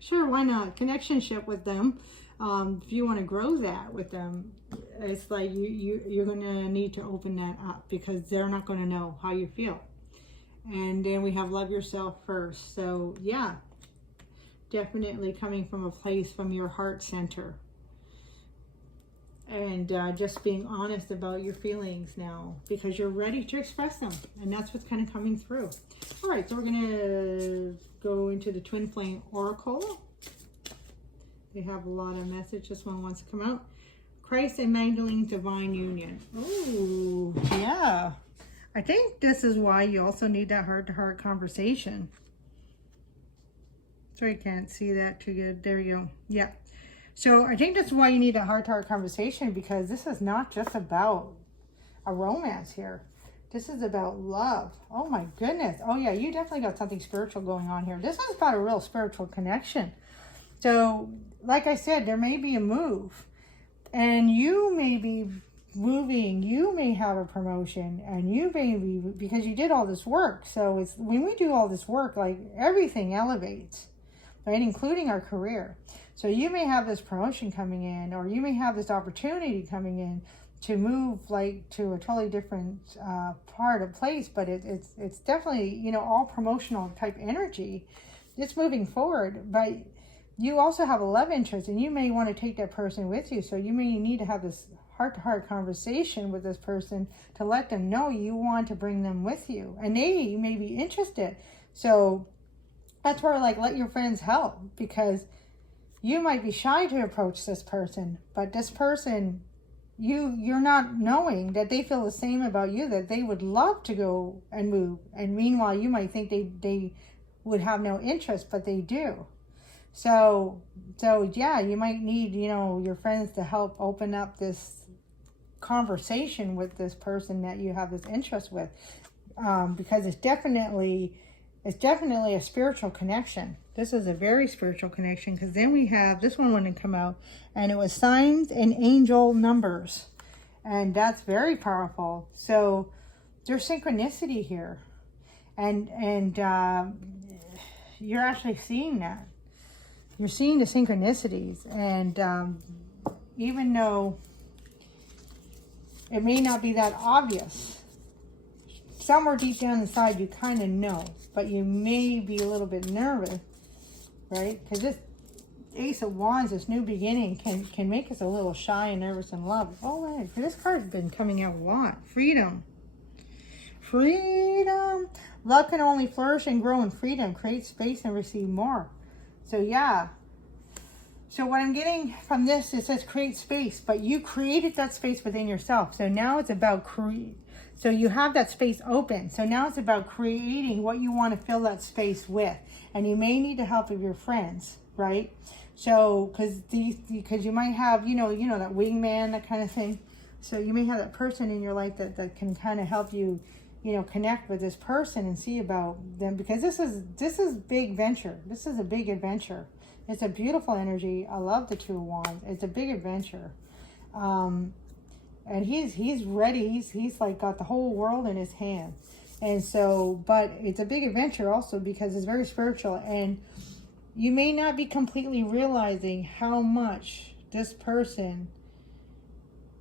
sure, why not? Connectionship with them. If you want to grow that with them, it's like you're going to need to open that up, because they're not going to know how you feel. And then we have love yourself first. So yeah, definitely coming from a place from your heart center, and just being honest about your feelings now, because you're ready to express them, and that's what's kind of coming through. All right, so we're gonna go into the Twin Flame Oracle. They have a lot of message. This one wants to come out. Christ and Magdalene Divine Union. Oh yeah, I think this is why you also need that heart-to-heart conversation. Sorry, I can't see that too good. There you go. Yeah. So I think that's why you need a heart-to-heart conversation, because this is not just about a romance here. This is about love. Oh my goodness. Oh yeah, you definitely got something spiritual going on here. This is about a real spiritual connection. So, like I said, there may be a move, and you may be moving, you may have a promotion, and you may be, because you did all this work. So it's when we do all this work, like everything elevates, right? Including our career. So you may have this promotion coming in, or you may have this opportunity coming in to move like to a totally different part of place, but it's definitely, you know, all promotional type energy. It's moving forward, but you also have a love interest, and you may want to take that person with you. So you may need to have this heart-to-heart conversation with this person to let them know you want to bring them with you, and they may be interested. So that's where, like, let your friends help, because you might be shy to approach this person, but this person, you're not knowing that they feel the same about you, that they would love to go and move, and meanwhile you might think they would have no interest, but they do. So yeah, you might need, you know, your friends to help open up this conversation with this person that you have this interest with, because it's definitely a spiritual connection. This is a very spiritual connection, because then we have this one wouldn't come out, and it was signs and angel numbers, and that's very powerful. So there's synchronicity here, and you're actually seeing that. You're seeing the synchronicities, and even though it may not be that obvious, somewhere deep down inside you kind of know, but you may be a little bit nervous, right? Because this Ace of Wands, this new beginning, can make us a little shy and nervous in love. Oh, right. This card's been coming out a lot. Freedom. Freedom. Love can only flourish and grow in freedom. Create space and receive more. So, yeah. So what I'm getting from this, it says create space, but you created that space within yourself. So now it's about so you have that space open. So now it's about creating what you want to fill that space with. And you may need the help of your friends, right? So, because you might have, you know, that wingman, that kind of thing. So you may have that person in your life that can kind of help you, you know, connect with this person and see about them, because this is big venture. This is a big adventure. It's a beautiful energy. I love the Two of Wands. It's a big adventure. And he's ready. He's like got the whole world in his hand. And so, but it's a big adventure also because it's very spiritual, and you may not be completely realizing how much this person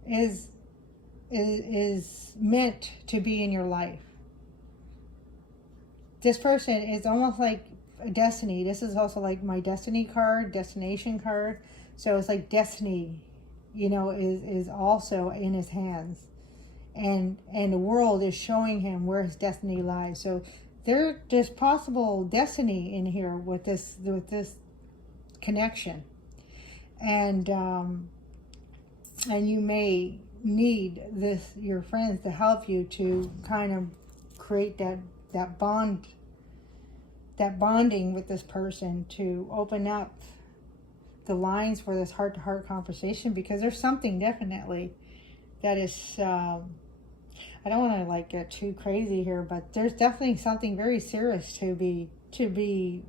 is meant to be in your life. This person is almost like a destiny. This is also like my destiny card, destination card. So it's like destiny, you know, is also in his hands, and the world is showing him where his destiny lies. So there's possible destiny in here with this connection, and you may need your friends to help you to kind of create that bonding with this person, to open up the lines for this heart-to-heart conversation, because there's something definitely that is I don't want to like get too crazy here, but there's definitely something very serious to be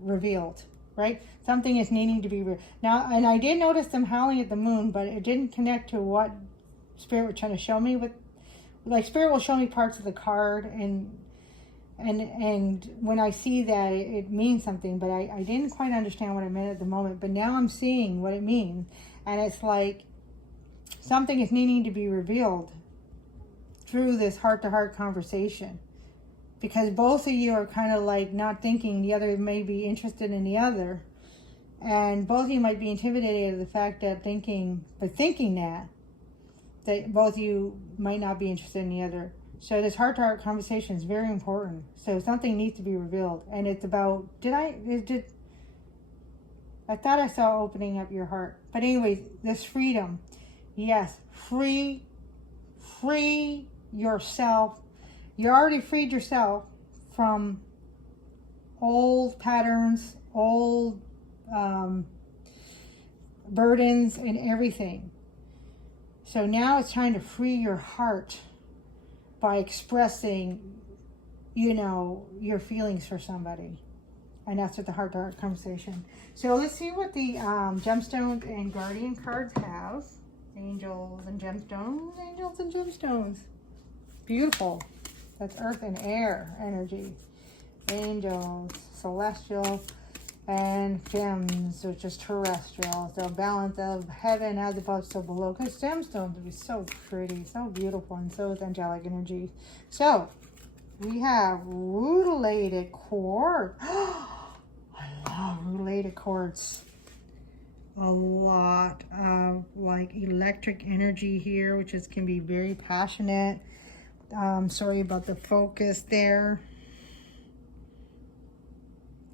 revealed, right? Something is needing to be now. And I did notice them howling at the moon, but it didn't connect to what Spirit was trying to show me. With like, Spirit will show me parts of the card, and when I see that, it means something, but I didn't quite understand what it meant at the moment. But now I'm seeing what it means, and it's like something is needing to be revealed through this heart-to-heart conversation, because both of you are kind of like not thinking the other may be interested in the other, and both of you might be intimidated at the fact that thinking that both of you might not be interested in the other. So this heart-to-heart conversation is very important. So something needs to be revealed, and it's about I thought I saw opening up your heart, but anyways, this freedom, yes, free yourself. You already freed yourself from old patterns, old burdens, and everything. So now it's time to free your heart by expressing, you know, your feelings for somebody. And that's what the heart-to-heart conversation. So let's see what the gemstones and guardian cards have. Angels and gemstones, angels and gemstones. Beautiful. That's earth and air energy. Angels, celestial, and gems, which is terrestrial. So balance of heaven as above, so below. Because gemstones would be so pretty, so beautiful, and so is angelic energy. So we have rutilated quartz. I love rutilated quartz. A lot of like electric energy here, which can be very passionate. Sorry about the focus there.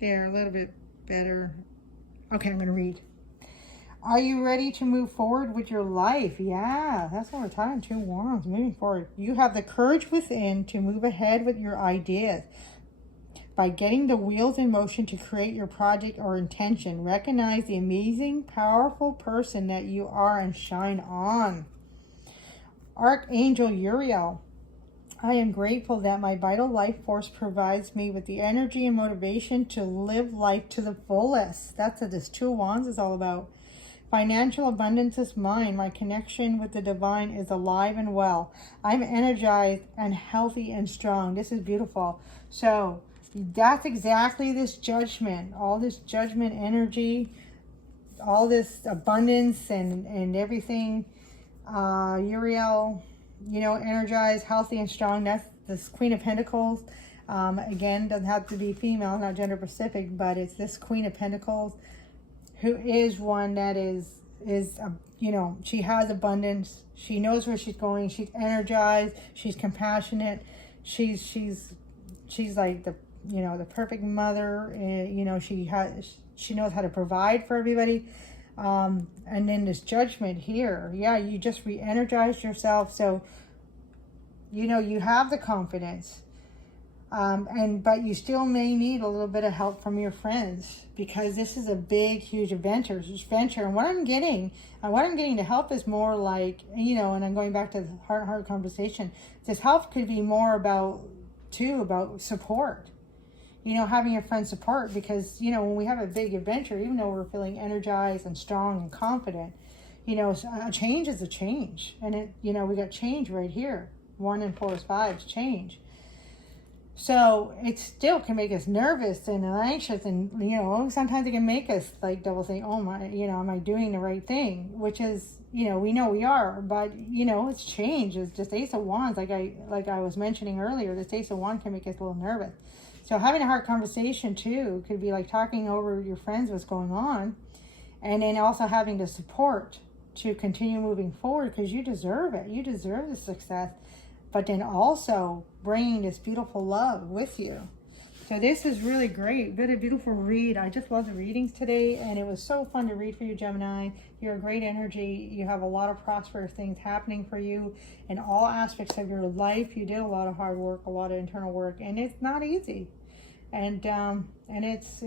There, a little bit better. Okay, I'm going to read. Are you ready to move forward with your life? Yeah, that's what we're talking. 2 wands, moving forward. You have the courage within to move ahead with your ideas by getting the wheels in motion to create your project or intention. Recognize the amazing, powerful person that you are and shine on. Archangel Uriel. I am grateful that my vital life force provides me with the energy and motivation to live life to the fullest. That's what this 2 wands is all about. Financial abundance is mine. My connection with the divine is alive and well. I'm energized and healthy and strong. This is beautiful. So that's exactly this judgment, all this judgment energy, all this abundance and everything. Uriel, you know, energized, healthy, and strong. That's this Queen of Pentacles. Again, doesn't have to be female, not gender specific, but it's this Queen of Pentacles who is one that is you know, she has abundance. She knows where she's going. She's energized. She's compassionate. She's like the, you know, the perfect mother. You know, she knows how to provide for everybody. And then this judgment here, yeah, you just re-energized yourself. So, you know, you have the confidence, but you still may need a little bit of help from your friends, because this is a big, huge adventure. And what I'm getting to help is more like, you know, and I'm going back to the heart conversation. This help could be more about support. You know, having your friends support, because, you know, when we have a big adventure, even though we're feeling energized and strong and confident, you know, a change is a change. And it, you know, we got change right here. 1 and 4 is 5 is change. So it still can make us nervous and anxious, and, you know, sometimes it can make us like double think, oh my, you know, am I doing the right thing? Which is, you know we are, but, you know, it's change. It's just Ace of Wands, like I was mentioning earlier. This Ace of Wands can make us a little nervous. So having a hard conversation too could be like talking over your friends what's going on, and then also having the support to continue moving forward, because you deserve it. You deserve the success, but then also bringing this beautiful love with you. So this is really great. Been a beautiful read. I just love the readings today, and it was so fun to read for you, Gemini. You're a great energy. You have a lot of prosperous things happening for you in all aspects of your life. You did a lot of hard work, a lot of internal work, and it's not easy. And it's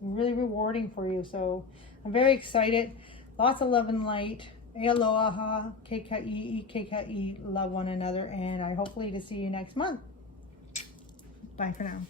really rewarding for you. So I'm very excited. Lots of love and light. Aloha, KKE, love one another, and I hopefully to see you next month. Bye for now.